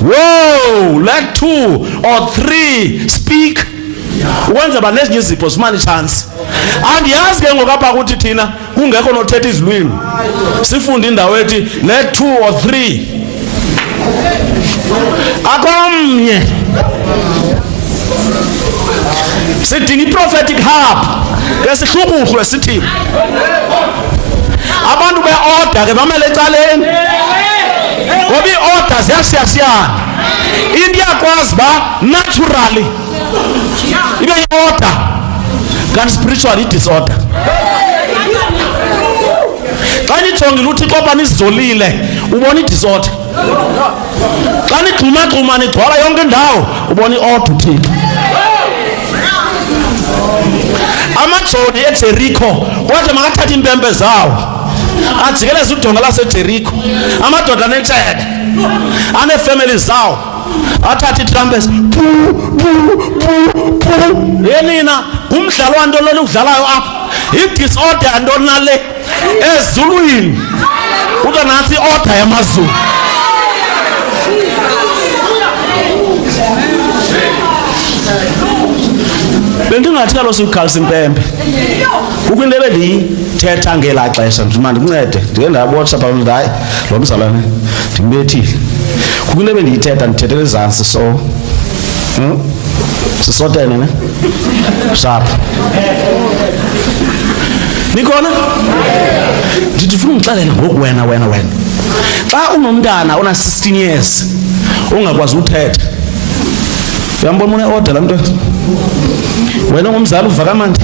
whoa, let 2 or 3 speak. Ukwenza ba nezinye izipho zimane chance. Andiyazi ke ngokapha ukuthi thina kungekho nothetha izilwimi. Sifunde indawo ethi let 2 or 3. Akomnye. Sidinga i-prophetic hub. Ke sihlukuhlwe sithi. Abantu be-order ke bamele ecaleni. Ngoba i-order ziyashiyashiyana. Into iyakwazi uba naturally ibe yi-order kanti spiritual i-disorder. Xa nijongile uThixo oba nizolile ubona i-disorder. Xa nigxumaxhuma nigcwala yonke indawo ubona i-order uThixo. Amajoni eJericho kodwa makathatha impempe zawo ajikeleze udonga laseJericho. Amadoda anentshebe aneefamily zawo athatha i-trumpets. Yenina ngumdlalo wantoni lona udlalayo apha? I-disorder yantoni nale ezulwini? Kuthiwa nantsi i-order yamazulu. Bendingathi kaloku sikhalisa impempe. Kukho into ebendiyithetha ngelaa xesha ndithi mandincede ndike ndabotsa phaa ndithi hayi lo mzalwane ndimbethile. Kukho into ebendiyithetha ndithethele ezantsi so sisotene ne sharp. Nikhona? Ndithi ufuna undixelela ngoku wena xa unomntana ona 16 years ungakwazi uthetha uyambona une-order laa mntu wena ngumzali uva kamandi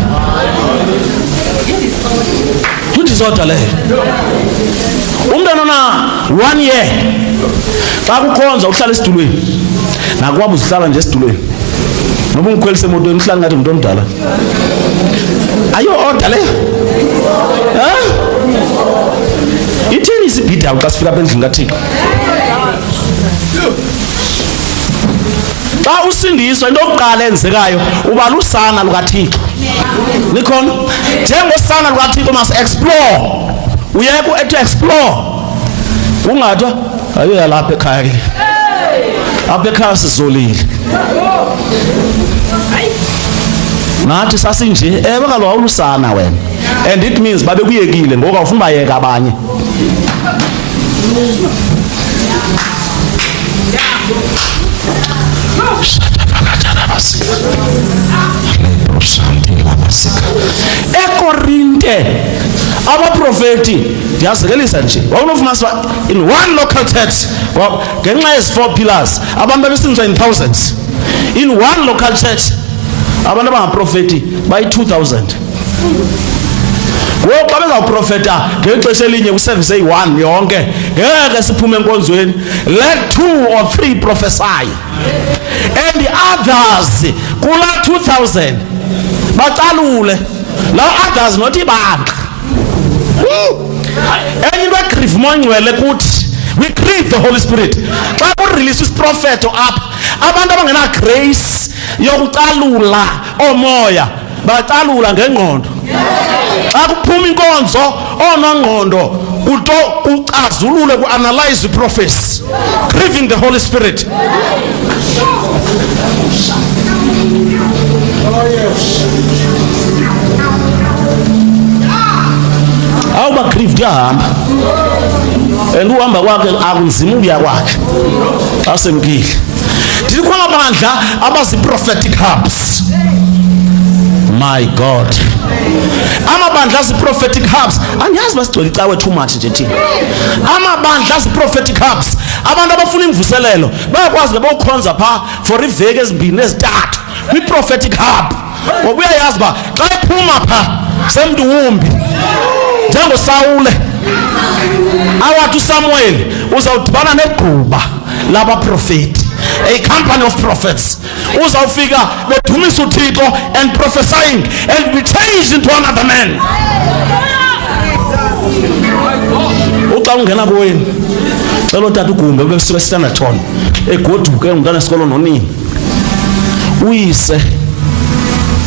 ndizoda leyo umntana ona 1 year xa kukhonza uhlala esitulweni nakwabo uzihlala nje esitulweni noba ungikhwelisa emotweni uhlala ngathi ngumntu omdala ayo-order leyo itheni isibhidayo xa sifika apha endlini kaThixo? Xa usindiswa into yokuqala enzekayo uba lusana lukaThixo. Nikhona? Njengosana lukaThixo must explore. Uyeke to explore. Ungathwa ayo yalapha ekhaya ke. Apha ekhaya sizolile. Nathi sasinje ewe kaloku awulusana wena. And it means babe kuyekile ngoku awufuna bayeka abanye. eKorinte abaprofeti ndiyazekelisa nje wawunofumanisa in one local church ngenxa yezi 4 pillars abantu bebesinzwa in thousands. In one local church abantu abangaprofeti bayi-2000. Ngoku xa bezawuprofeta ngexesha elinye kwiservice eyi-1 yonke ngeke siphume enkonzweni. Let 2 or 3 prophesy and the others kula 2000 bacalule la others not ibandla. Enye into egrieve mongcwele kuthi we grieve the Holy Spirit xa kurelease isiprofeto apha abantu abangena grace yokucalula omoya bacalula ngengqondo. Xa kuphuma inkonzo onongqondo kucazulule ku-analyze prophecy grieving the Holy Spirit. Awuba grieved yahamba and uhamba kwakhe akunzima ubuya kwakhe asemkile. Ndithi khona bandla abazi-prophetic hubs. My God, amabandla azi-prophetic hubs andiyazi basigcwele icawe too much nje thina. Amabandla azi-prophetic hubs abantu abafuna imvuselelo bayakwazi bebokhonza phaa for iveki ezimbini ezithathu kwi-prophetic hub ngoba uyayazi uba xa iphuma phaa semntu wumbi njengosawule awathi uSamuel uzawudibana negquba labaprofeti, a company of prophets. Uzawufika bedumisa uThixo and prophesying and be changed into another man. Uxa ungena kuweni cela utata ugumbe besuka eStanderton egoduke umntana esikolo nonini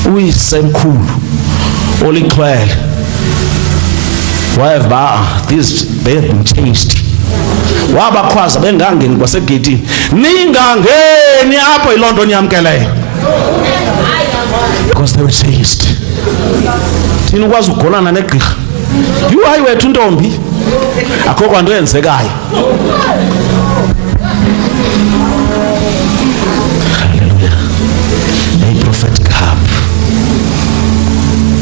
uyise mkhulu olixhwele they have been changed. Wabakhwaza bengangeni kwasegedini ningangeni apho ilonto nyamkeleyo because they were changed. Thina ukwazi ugonana negqirha hayi wethu ntombi akho kwanto yenzekayo. Hallelujah. A prophetic hub.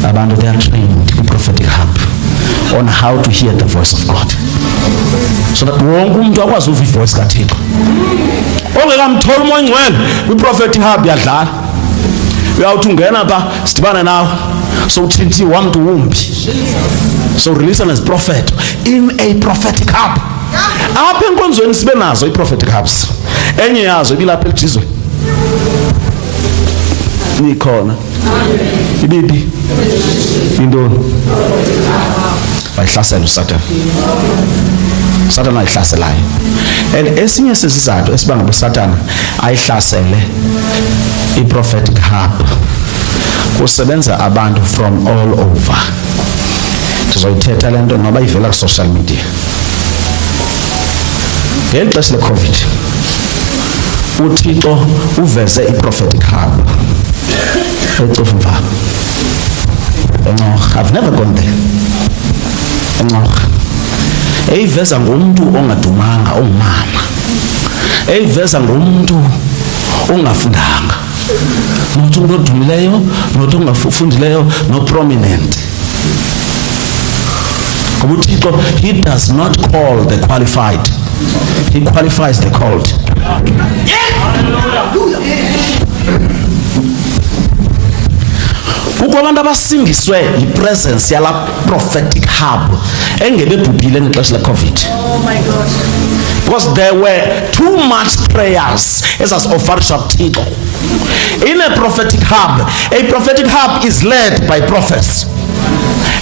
Abantu they are trained in prophetic hub on how to hear the voice of God, so that wonke umuntu akwazi uva ivoice kaThixo. Ongekamtholi umoya ongcwele kwi-prophetic hub yadlala. Uyawuthi ungena pha sidibane nawe so uthintiwe wamntu wumbi so release as prophet in a prophetic hub. Apha enkonzweni sibe nazo i-prophetic hubs. Enye yazo ibilapha eLjizweni. Nikhona ibiphi intoni bayihlasela uSatan. Satan ayihlaselayo. And esinye sesizathu esibanga uSatan ayihlasele i-prophetic hub kusebenza abantu from all over. Ndizoyithetha le nto noba ivela ku-social media. Ngeli xesha le-COVID uThixo uveze i-prophetic hub eCofimvaba eNgcoga. I've never gone there. eNgcoga eyiveza ngomuntu ongadumanga, ongumama, eyiveza ngomuntu ongafundanga, nothi umuntu odumileyo, nothi ongafundileyo, no prominent. Ngoba uThixo, he does not call the qualified, he qualifies the called. Kukho abantu abasindiswe yi-presence yala prophetic hub engebebhubhile ngexesha le-COVID. Oh my God. Because there were too much prayers ezazi-offerisha kuThixo. In a prophetic hub is led by prophets.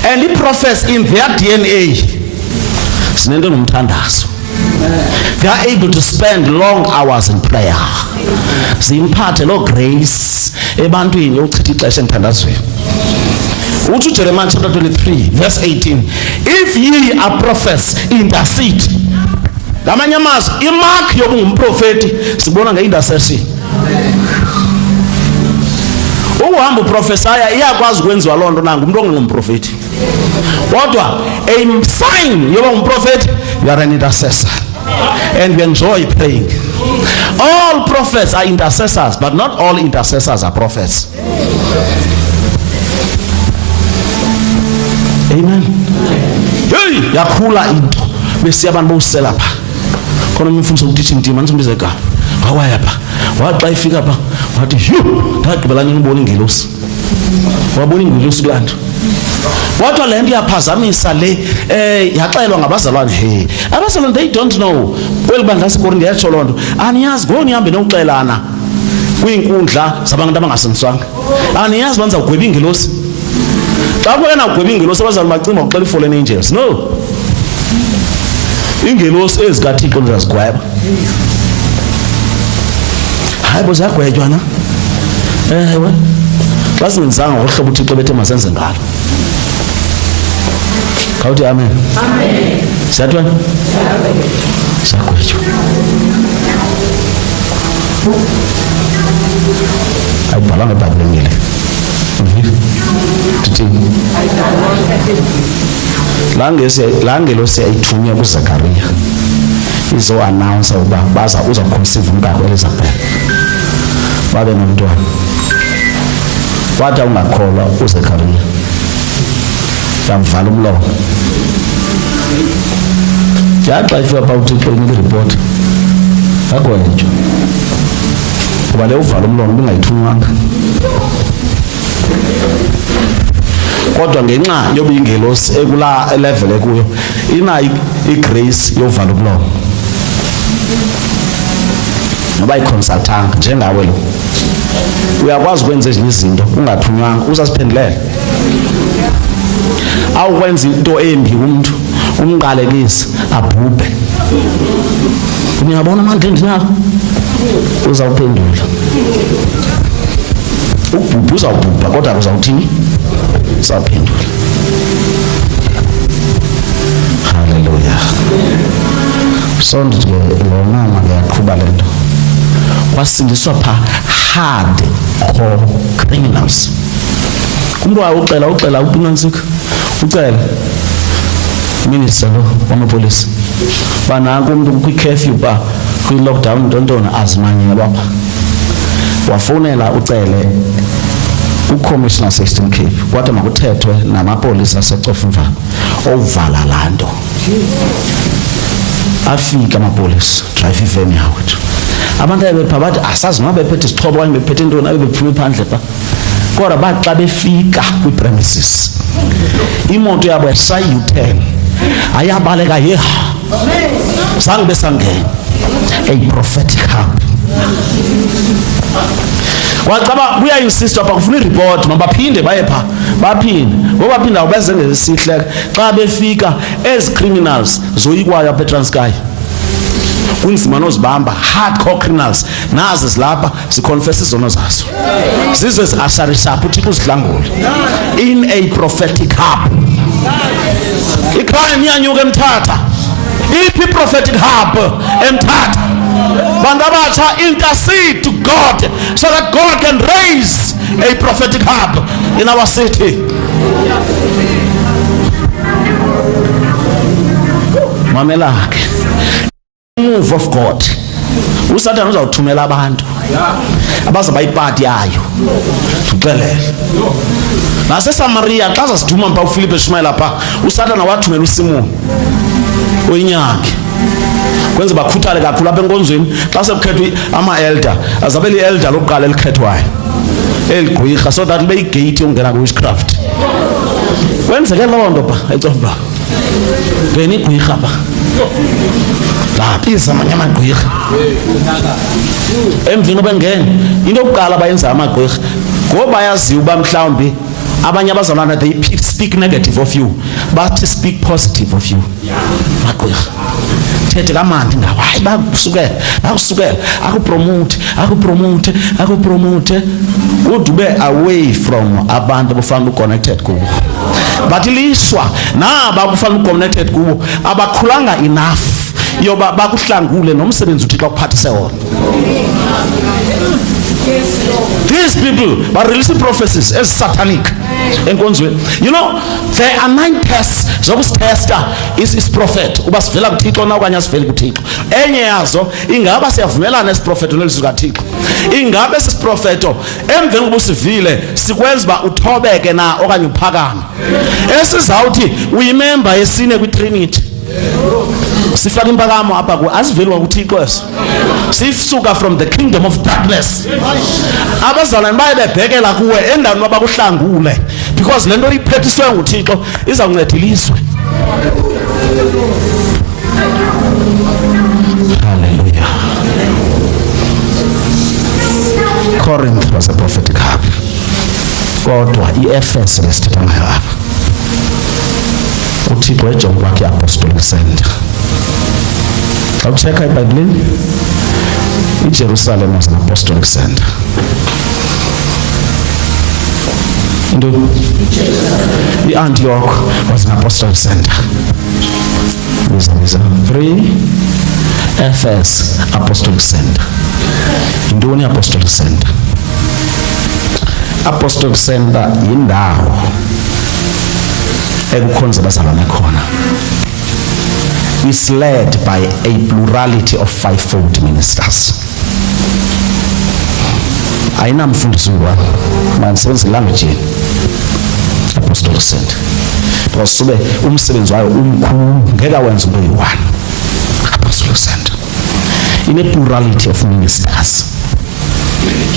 And the prophets in their DNA, sinento nomthandazo. They are able to spend long hours in prayer. Zimphathe lo grace ebantwini yokuchitha ixesha emthandazweni. Uthi Jeremiah chapter 23 verse 18, if ye are prophets, intercede. Ngamanye amazwi, imark yobungumprofeti sibona nge-intercession. Uhamba uprofesaya iyakwazi ukwenziwa loo nto nangumuntu ongumprofeti. Kodwa a sign yoba ngumprofeti, you are an intercessor. And we enjoy praying. All prophets are intercessors, but not all intercessors are prophets. Amen. Hey, yakhula into bese abantu bosela pha. Khona umfundisi ukutitshing team anisibize ka. Wawaya pha. Waxa ifika pha, wathi, "Yu, ndagqibela ngibona ingelosi." Wabona ingelosi kulanto. Wathi le nto iyaphazamisa le yaxelwa ngabazalwane. Hey, abazalwane, they don't know. Kweli bandla sikorinde yatsho loo nto. Aniyazi ngoni ihambe nokuxelana kwiinkundla zabantu abangasindiswanga. Aniyazi banza ugweba ingelosi. Xa kwena ugweba ingelosi abazalwane bacimba ukuxela i-fallen angels. No. Ingelosi ezikaThixo ndizazigweba. Hayi bo ziyagwetywa na? Ewe. Xa singenzanga ngohlobo uThixo bethe masenze ngalo. Khawuthi amen. Amen. Siyathwana? Siyagwetywa. Ayibhalanga eBhayibhileni ngile. Thithini? Langelosi yayithunywa kuZakhariya izo-announce uba uza kuconceive umkakhe Elizabeth, babe nomntwana. Wathi ungakholwa uZakhariya, yamvala umlomo. Yaxa ifika pha uThixo inika iripoti, agwetywa kuba le uvala umlomo ubungayithunywanga. Kodwa ngenxa yoba ingelosi ekula level ekuyo inayo igrace yovala umlomo. Noba iconsultanga njengawe lo, uyakwazi ukwenza ezinye izinto ungathunywanga, uzasiphendulela. Awukwenza into embi umuntu umqalekise abhubhe. Uyabona amandla endinawo, uzawuphendula. Ubhubha uzawubhubha kodwa uzawuthini? Uzawuphendula. Hallelujah. So ndithi lo mama ngiyaqhuba le nto. Wasindiswa pha hardcore criminals. Umuntu uxela uPinansika ucela minister lo wamapolisa banako umuntu kwi-curfew ba kwi-lockdown ntontona azimanye lapha. Wafonela ucele uCommissioner Sexton Cape kwathi makuthethwe namapolisa aseCofimvaba ovala laa nto. Afika amapolisa drive iveni yakwethu. Abantu abepha bathi asazi noma bephethe isixhobo okanye bephethe intoni abephume phandle pha. Kodwa bathi xa befika kwi-premises imoto yabo yashaya u-10 ayabaleka yeha zange besangena. A prophetic hub. Wacaba buya-insista pha kufuna iripoti mabaphinde baye pha baphinde ngoba baphinda beze ngesihleke xa befika ezi criminals zoyikwayo apha eTranskei kunzima nozibamba. Hardcore criminals nazi zilapha ziconfessa izono zazo zize zi-asharisha apha uThixo uzidlangule in a prophetic hub. Icrime iyanyuka eMthatha. Iphi prophetic hub eMthatha? bantu abatsha, intercede to God so that God can raise a prophetic hub in our city. Mamela ke, move of God. uSathane uzawuthumela abantu abaza ipati yayo tuxelele. NaseSamaria xa sasiduma mpa uFilipe Shumayela pha, uSathane wathumela uSimoni oyinyakhe kwenza bakhuthale kakhulu apha enkonzweni. Xa sekukhethwa ama-elder, azabe li-elder lokuqala elikhethwayo eligqwirha, so that libe igate yokungena kwi-witchcraft. Kwenzeke loo nto pha eCofimvaba, ngena igqwirha pha laphiza amanye amagqwirha emvini obengena. Into yokuqala bayenza amagqwirha ngoba bayaziwa uba mhlawumbi abanye abazalwana they speak negative of you, bathi speak positive of you. Magqwirha thethe kamandi ngawo, hayi bakusukela akupromote ude ube away from abantu abafanele uconnected kubo. But ilishwa naba kufanele uconnected kubo abakhulanga enough yoba bakuhlangule nomsebenzi uThixo akuphathise wona. These people are releasing prophecies as satanic enkonzweni. You know, there are 9 tests zokusitesta is prophet uba sivela kuThixo na okanye asiveli kuThixo. Enye yazo ingaba siyavumelana nesiprofeto nelizwi kaThixo, ingabe sisiprofeto emveni kokuba usivile sikwenza uba uthobeke na okanye uphakame. Esizawuthi uyimember yesine kwiTrinity, sifaka impakamo apha ku asiveli kwakuThixo eso, sisuka from the kingdom of darkness. Abazalwane baye bebhekela kuwe endaweni wabakuhlangule, because le nto iphethiswe nguThixo iza kunceda ilizwe. Hallelujah. Corinth was a prophetic hub, kodwa iEfeso lesithetha ngayo apha uThixo ejonga kwakhe apostolic center. Awucheka eBhayibhelini, iJerusalem was an apostolic center. iAntioch was an apostolic center. These are 3. Ephesus apostolic center. Indoni apostolic center. Apostolic center yindawo ekukhonza abazalwane khona. Is led by a plurality of 5-fold ministers. Ayina mfundisi one, mansebenza language apostolic center. Because sube umsebenzi wayo umkhulu ngeke wenza into yi-1. Apostolic center in a plurality of ministers.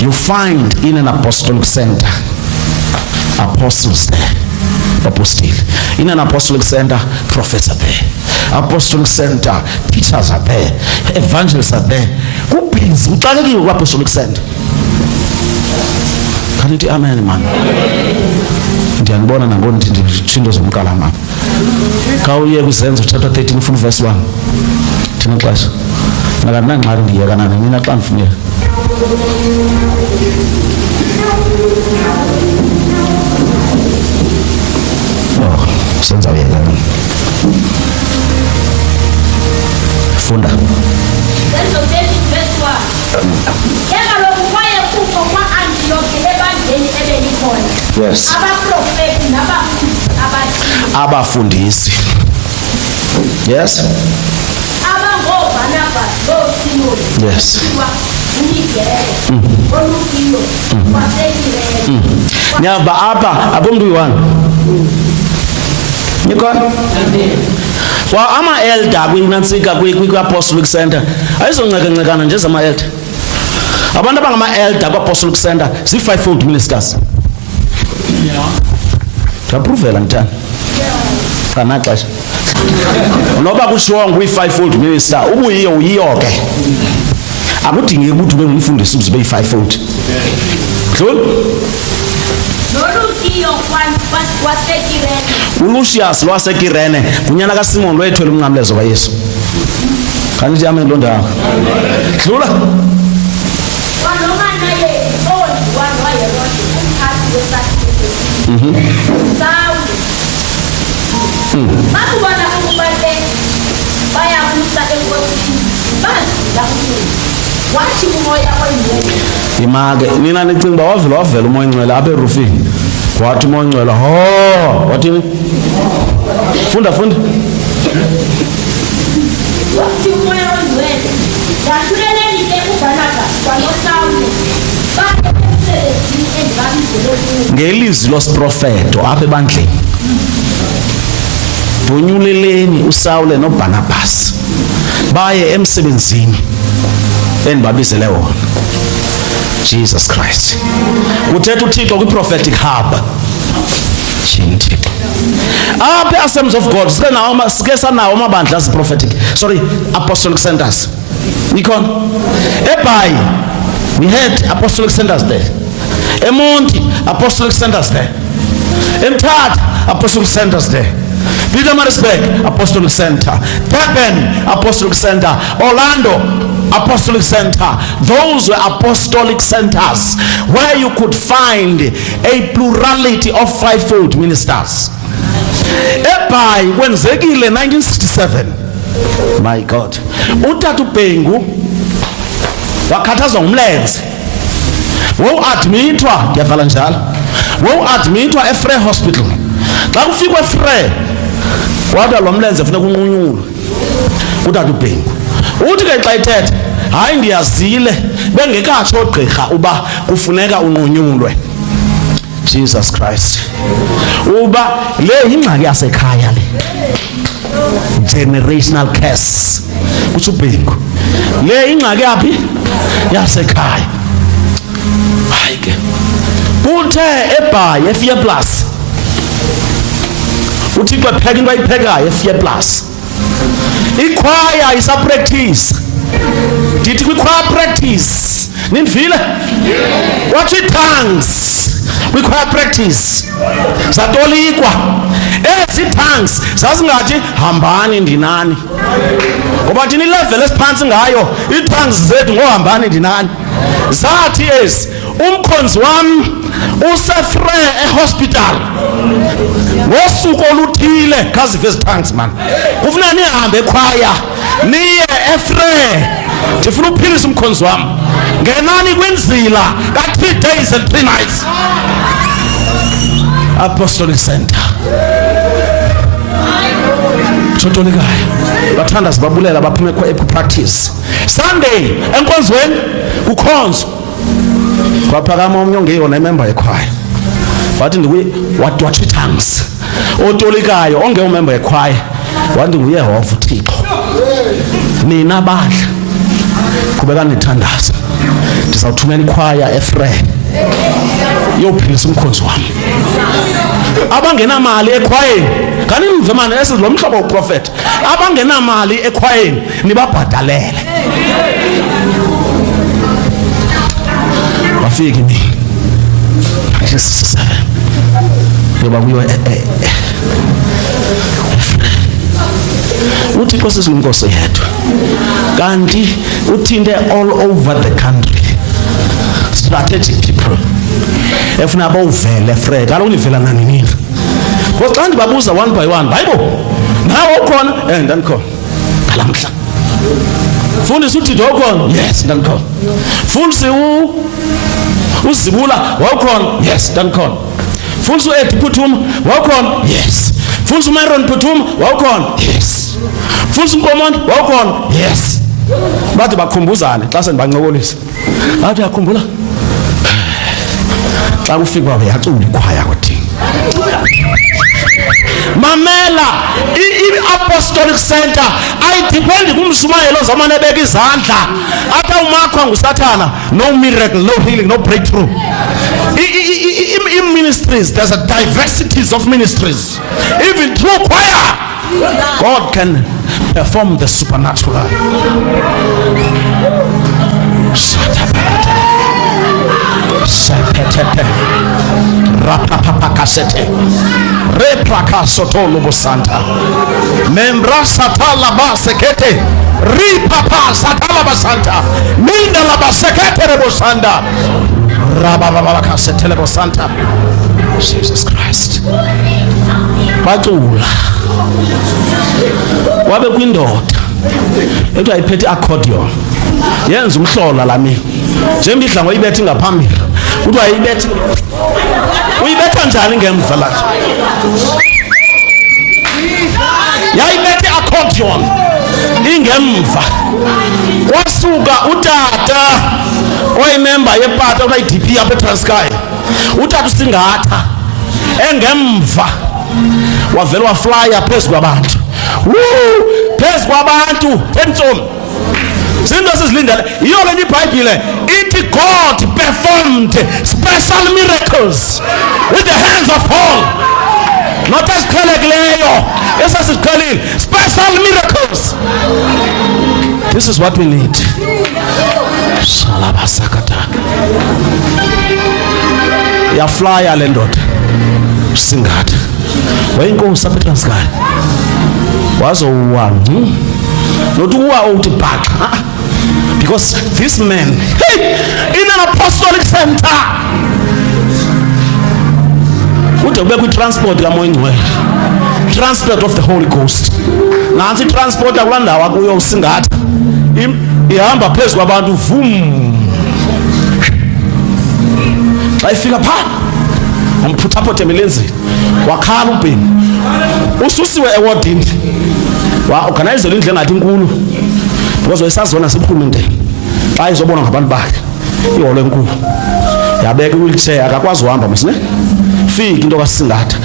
You find in an apostolic center apostles there, apostle. In an apostolic center, prophets are there. Apostolic center, teachers are there. Evangelists are there. Kuphizi uxakekile ku-apostolic center. Kanithi amen man. Ndiyanibona nangona ndithinto zomkala mama. Khawuye kuZenzo chapter 13 from verse 1. Thina xesha. Nakandinangxaki ndiyeka nani mina xa ndifuneka. Senza uyeka. Funda. Zenzo 13 verse 1. Yeka lokhu kwaye kukho kwa-Antioki ebandleni ebelikhona. Yes. Abaprofeti Abafundisi. Yes. abangoBarnabas noSimoni. Yes. Nyaba apha abomntu uyi-1. Nikhona? Wa ama-elder kwinantsika kwi-apostolic center ayizonceka-ncekana nje zama-elder. Abantu abangama-elder kwa-apostolic center zii-5-fold ministers. Ndiyapruvela ndithanda kanaxesha noba kutshiwo nguyi-5-fold minister ubuyiyo uyiyo ke, akudingeki ukuthi ube ngumfundisi uzibe yi-5-fold. Dlula uLucius lwaseKirene kunyana kaSimon lwayethwele umnqamlezo kaYesu. Kanithi amen loo ndawo. Dlula wathi umoya oyingcwele imake nina nicinga wavela umoya ngcwele apha erufini wathi umoya ngcwele wathini funda wathi umoya oyingcwele yahlulelelike uBarnabas kwaNosawule baye emsebenzini endibabizele kuwo ngelizwi losiprofeto apha ebandleni bonyuleleni uSawule noBarnabas baye emsebenzini endibabizele wona. Jesus Christ. Uthetha uThixo kwi-prophetic hub. Thixo. Apha Assemblies of God sike sanawo amabandla prophetic. Sorry, apostolic centers. Ikhona. eBhayi we had apostolic centers there. eMonti apostolic centers there. eMthatha apostolic centers there. Pietermaritzburg apostolic center. Durban apostolic center. Orlando apostolic center. Those were apostolic centers where you could find a plurality of fivefold ministers. eBhayi kwenzekile 1967. My God. Utata uBhengu wakhathazwa ngumlenze. Wo-admithwa ndiyavala njalo. Wo-admithwa eFree Hospital. Xa kufikwa eFree wathi lo mlenze funeka unqunyulwe. Utata uBhengu uthi ke xa ithethe hayi ndiyazile bengekatsho ogqirha uba kufuneka unqunyulwe. Jesus Christ. Uba le ingxaki yasekhaya le generational curse kuthi uBhengu le ingxaki yaphi yasekhaya. Hayi ke uthe eBhayi eFear Plus uThixo epheka into ayiphekayo eFear Plus. Ichoir isa practice. Dithi kwi-choir practice nindivile? Wathi tongues kwi-choir practice zatolikwa. Ezi tongues zazingathi hambani ndinani, ngoba thina ilevel esiphansi ngayo ii-tongues zethu ngohambani ndinani. Zathi ezi umkhonzi wami useFree ehospital ngosuku oluthile khazive ezi tongues man kufuna nihambe ekhwaya niye eFree ndifuna uphilisa umkhonzi wami ngenani kwinzila ka-3 days and 3 nights. Apostolic Center Chotolikayo bathandazi babulela baphume practice. Sunday enkonzweni kukhonzo kwaphakama omnye ongeyona member ekhwaya wathi ndikuye wathi tongues. Otolikayo ongeyomember ekhwaya wathi nguYehova uThixo. Nina badla kubeka nithandaza ndizawuthumela ikhwaya eFree yophilisa umkhonzi wami. Abangenamali ekhwayeni kanimve manje esizilo mhlobo uprofeti abangenamali ekhwayeni nibabhadalele. Bafike ni 1967 yoba kuyo uThixo sesiyinkosi yethu kanti uthinte all over the country strategic people efuna bawuvele eFree kaloku nivela nani nini. Ngoba xa ndibabuza one by one hayibo nawe ukhona ndandikhona ngalamhla. Fundisa uThixo ukhona yes ndandikhona. Fundisa uZibula wawukhona yes ndandikhona. Fundisa uEddie Phuthuma wawukhona yes. Fundisa uMyron Phuthuma wawukhona yes. Fundisa uNkomondi wawukhona yes. Bathi bakhumbuzane xa sendibancokolisa bathi yakhumbula xa kufika yacula ikhwaya kuthini. Mamela i-apostolic center ayidipendi kumshumayelo zamane ebeka izandla athi umakhwa ngusathana. No miracle, no healing, no breakthrough. In ministries there's a diversities of ministries. Even through choir God can perform the supernatural. Rapapapakasete reprakasotolo bosanta membra satala basekete ripapa satala basanta minda la basekete rebosanda rabababakasete lebosanta. Jesus Christ. Bacula wabe kwindoda ethi ayiphethe accordion yenza umhlola lami njengoba idla ngoyibetha ngaphambili uthi ayibethe uyibetha njani ngemva la yayibethe accordion ingemva wasuka utata oyimember yepata oyi-DP apha eTranskei utata usingatha engemva wavela waflya phezu kwabantu phezu kwabantu entsomi zinto sizilindele yiyo le iBhayibhile ithi God performed special miracles with the hands of Paul not esiqhelekileyo esasiqhelile special miracles. This is what we need. Shalabasakata yaflya le ndoda singatha wayinkosi apha eTranskei wazowuwa not uwa uthi bhaxa because this man in an apostolic center ude ube kwi-transport kamoya ingcwele, transport of the Holy Ghost. Nansi transport akula ndawo akuyo usingatha ihamba phezu kwabantu vum xa ifika phaa umphuthaphothe emilenzini wakhala ubheni ususiwe ewardini wa-organizela indlu engathi inkulu because wayesazona seburhulumenteni xa izobonwa ngabantu bakhe iholo enkulu yabeka i-wheelchair akakwazi uhamba msine fika into kasingatha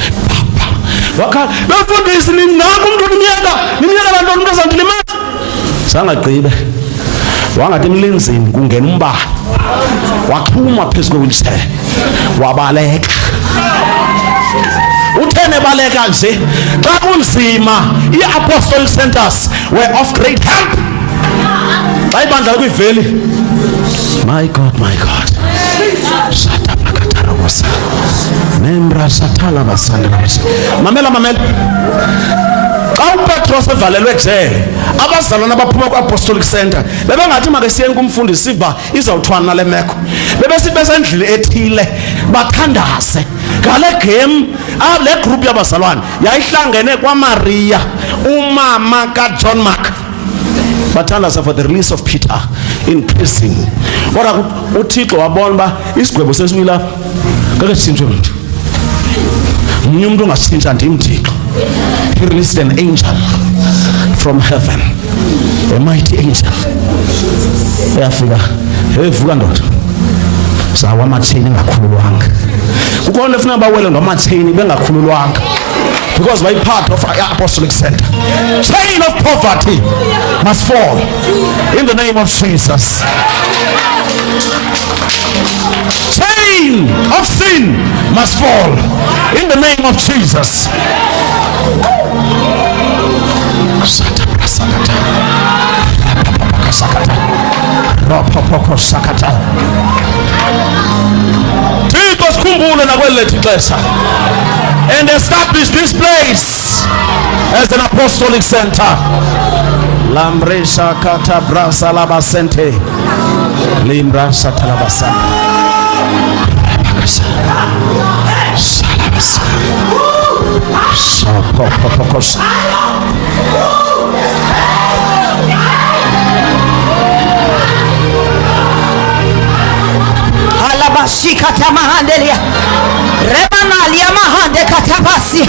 wakhala bafundisi ninako umntu niminyaka lantoni umntu azandilimaza sangagqibe wangathi emlenzini kungena umbane waxhuma phezu kwe-wheelchair wabaleka uthene baleka nje xa kunzima ii-apostolic centers were of great help xa ibandla kwiveli my God satapakatarakosa membra satala basandalabasa mamela xa uPetros evalelwe ejele abazalwana abaphuma ku-apostolic center bebengathi makesiyeni kumfundisi siva izawuthwana nale meko bebesithi besendlini ethile bathandaze ngale game le group yabazalwane yayihlangene kwaMaria umama kaJohn Mark bathandaza for the release of Peter in prison. Kodwa uThixo wabona ba isigwebo sesibila ngeke sitshintshwe umuntu munye umuntu ongasitshintsha ndim Thixo. He released an angel from heaven, a mighty angel. Eyafika evuka ndoda sawa amatheni ngakhululwanga kukhona efuna bawele ngamatheni bengakhululwanga because by part of our apostolic center. Chain of poverty must fall in the name of Jesus. Chain of sin must fall in the name of Jesus. Thixo sikhumbule nakwelethi ixesha and establish this place as an apostolic center. Lambresa kata brasa labasente limbrasa talabasa salabasa sapopopokos alabashika tamahandelia remanalia mahande katabasi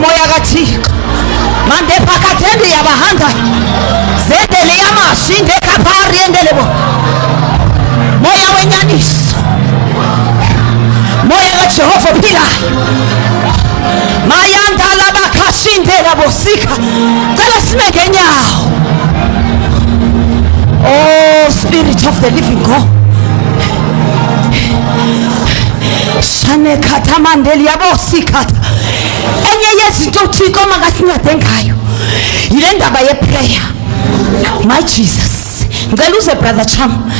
moya gathika mande pakatende yabahanda zedele yamashinde kapari endelebo moya wenyaniso moya kaJehova phila mayanda labakashinde labosika cela simeke nyawo. Oh Spirit of the living God, shane kata mandeli yabosikata enye yezinto uThixo makasincede ngayo yile ndaba yeprayer. My Jesus, ngicela uze brother Cham,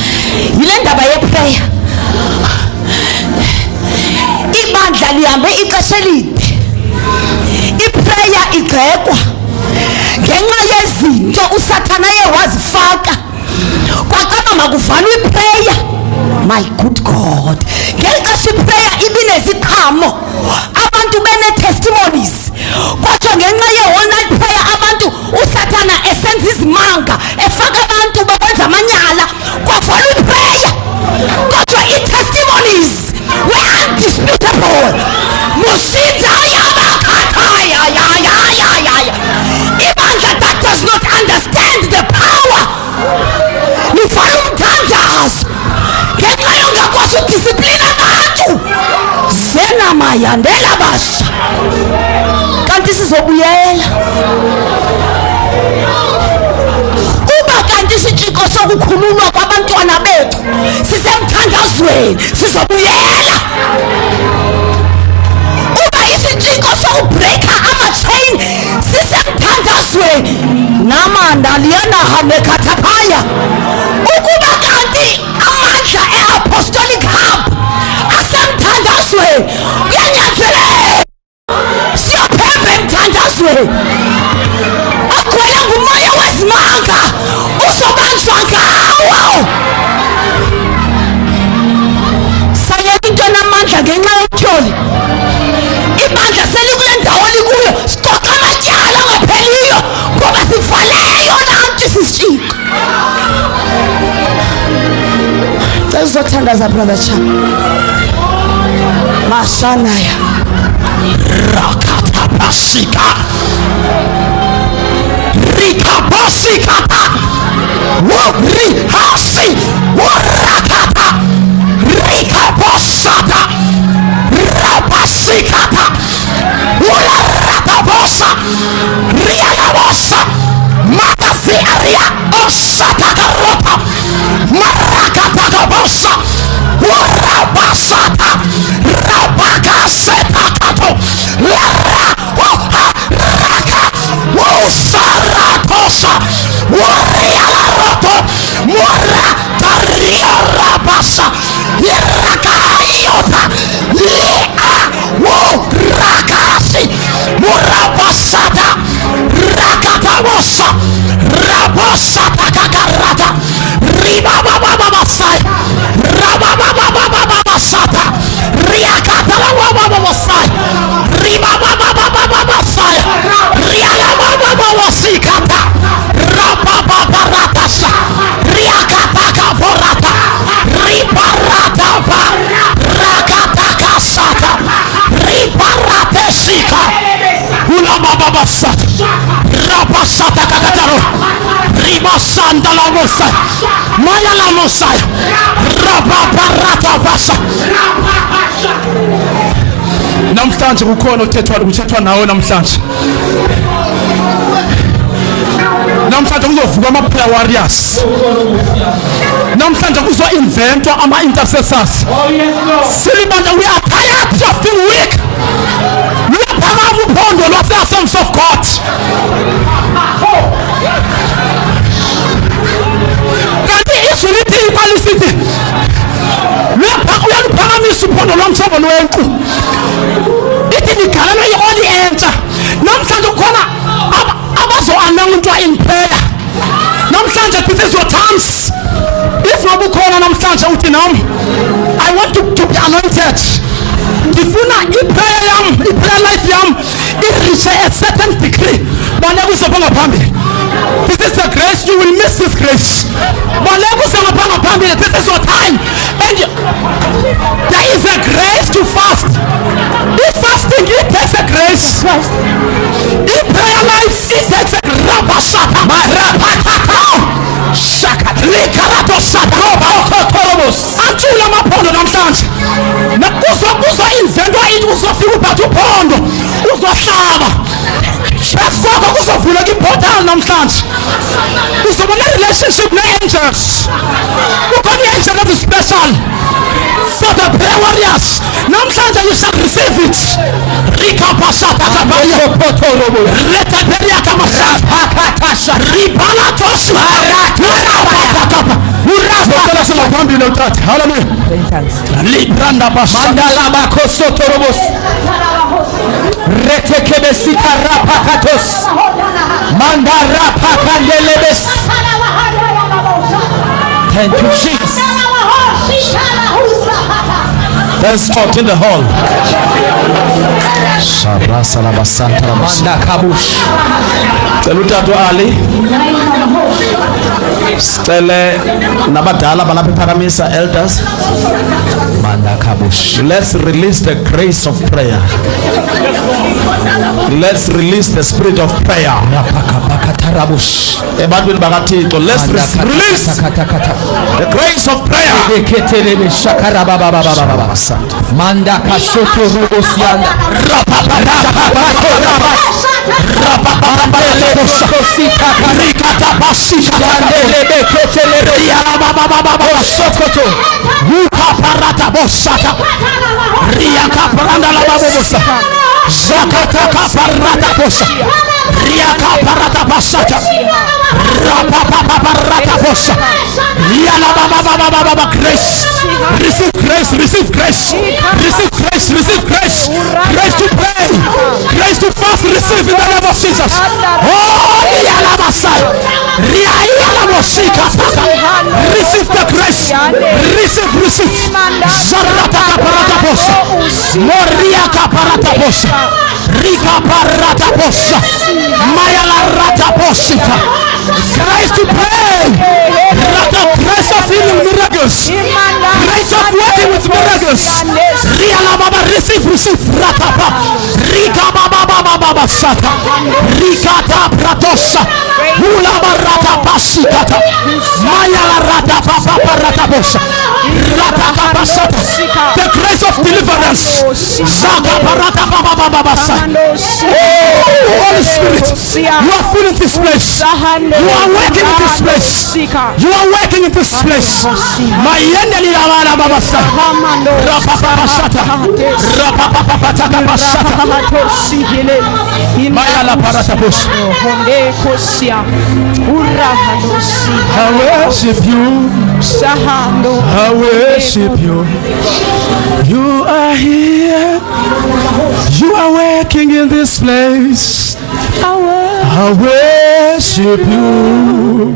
yile ndaba yeprayer. Ibandla lihambe ixesha elide, iprayer igxekwa ngenxa yezinto uSathana yewazifaka kwakama makuvalwe iprayer. My good God, ngexesha iprayer ibineziqhamo abantu abantu bene-testimonies kodwa ngenxa ye-whole night prayer abantu usathana esenza izimanga efaka abantu bakwenza amanyala kwavala iprayer kodwa i-testimonies were undisputable. Mushinda yabakhathaya ibandla that does not understand the power livala umthandazo ngenxa yongakwazi udisciplina abantu zenamayandela basha kanti sizobuyela uba kanti isitshixo sokukhululwa kwabantwana bethu sisemthandazweni sizobuyela uba isitshixo sokubreaka ama-chain sisemthandazweni namanda liyanahambe khathaphaya ukuba kanti amandla e-apostolic hub asemthandazweni kuyanyanzeleka siyophemba emthandazweni agcwele ngumoya wezimanga uzobanjwa ngawo sayeka into namandla ngenxa yokutyholi ibandla selikule ndawo likuyo sicoca amatyala angapheliyo ngoba sivaleyo nanti sisitshixo uzothandaza brother cha mashanaya rakatapasika rikapasikata worihasi warakata rikaposata rapasikata ularataposa rialabosa makaziaria osatakarota marakatakabosa warabasata rabakasetakato raka usaratosa warialaroto moratariarabasa irakayota rakasi murabasata rakatabosa rabasata kakarata ribabababasai rababababasata riakatalawababasai ribabababasai rialabababasikata rabababaratasa riakatakavorata ribaratava rakatakasata ribaratesika ulabababasata rabasata kakataro ribasandalamosa mayalamosa rababaratavasa. Namhlanje kukhona kuthethwa nawe namhlanje kuzovuka ama-prayer warriors. Namhlanje kuzo-inventwa ama-intercessors. Silibandla, we are tired of being weak. Luyaphakama uphondo lwase-Assemblies of God. Kanti izwi lithi iqalisithi uyaluphakamisa uphondo lomthombo lwenqu. Ithi nigalelwe i-oli entsha. Namhlanje kukhona abazo-anawuntwa in prayer. Namhlanje this is your chance. If nobukhona namhlanje uthi nami I want to be anointed. Ngifuna i-prayer life yami i-reach a certain degree. Baleka uzobanga phambili. This is the grace. You will miss this grace. Baleka uzobanga phambili. This is your time. And there is a grace to fast. If fasting, it takes a grace. In prayer life, it takes a rabashata. Shakat likarato shataroba okotorobos. Antula mapondo namhlanje. Nakuzo inventwa into uzofika uphatha uphondo. Uzohlaba. Besifaka kuzovula iportal namhlanje. Uzobona relationship ne-angels. Ukhona i-angel that is special for the prayer warriors. Namhlanje you shall receive it. Rikapashata kabaya okotorobo. Retaperia kamasata katasha. Ripalatos. Urasa sala phambili uthatha. Hallelujah. Libranda basha. Mandala bakosotorobos. Retekebesika rapakatos. Mandara pakandelebes. Thank you, Jesus. There's spot in the hall. Manda kabush. Cela utata Ali. Cele nabadala balapha ePhakamisa elders. Manda kabush. Let's release the grace of prayer. Let's release the spirit of prayer. Rapakapakatarabush. Ebantwini bakaThixo, let's release the grace of prayer. Eketelebe shakarabababababa. Manda kashoto rubosianda. Grace. Receive grace, receive grace, receive grace, receive grace, grace to pray, grace to fast, receive in the name of Jesus. Oh, receive the grace, receive. Zarata kaparata bosa, Moria kaparata bosa, Rika parata bosa, Mayala rata bosita. Grace to pray, grace of healing miracles, grace of working with miracles. Riala baba receive, ratapa, Rika baba sata, Rikata pratosa, Hula barata pasikata, Mayala rata papa rata bosa, Rata pasata. The grace of deliverance, Zaka barata baba sata. Oh, Holy Spirit, you are full in this place. You are working in this place. You are working in this place. Mayendeli la baba sa. Rapapa sata. Rapapa taka pasata. Mayala parata bos. I worship you. I worship you. You are here. You are working in this place. I worship you.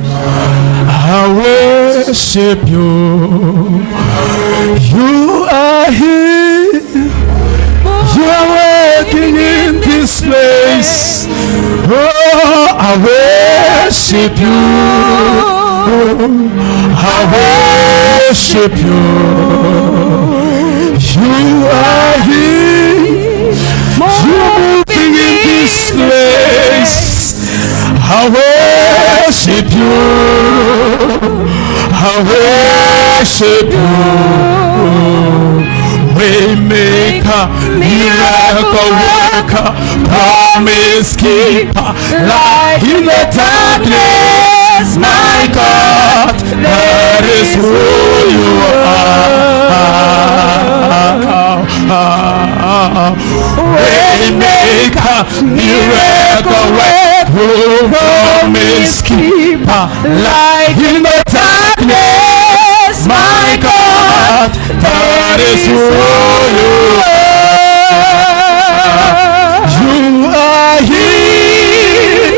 I worship you. You are here. You are working in this place. Oh, I worship you. I worship you. You are here. You are moving in this place. I worship you. I worship you. Waymaker, miracle worker, promise keeper, light in the darkness, my God, that is who you are. Waymaker, miracle worker, promise keeper, light in the darkness, my God, that is who you are. You are here.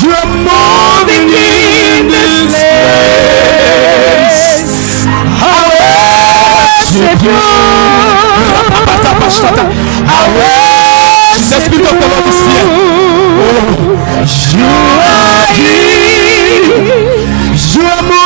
You're moving in this place. I worship you. I worship the Spirit of the Lord is here. You are here. You are moving.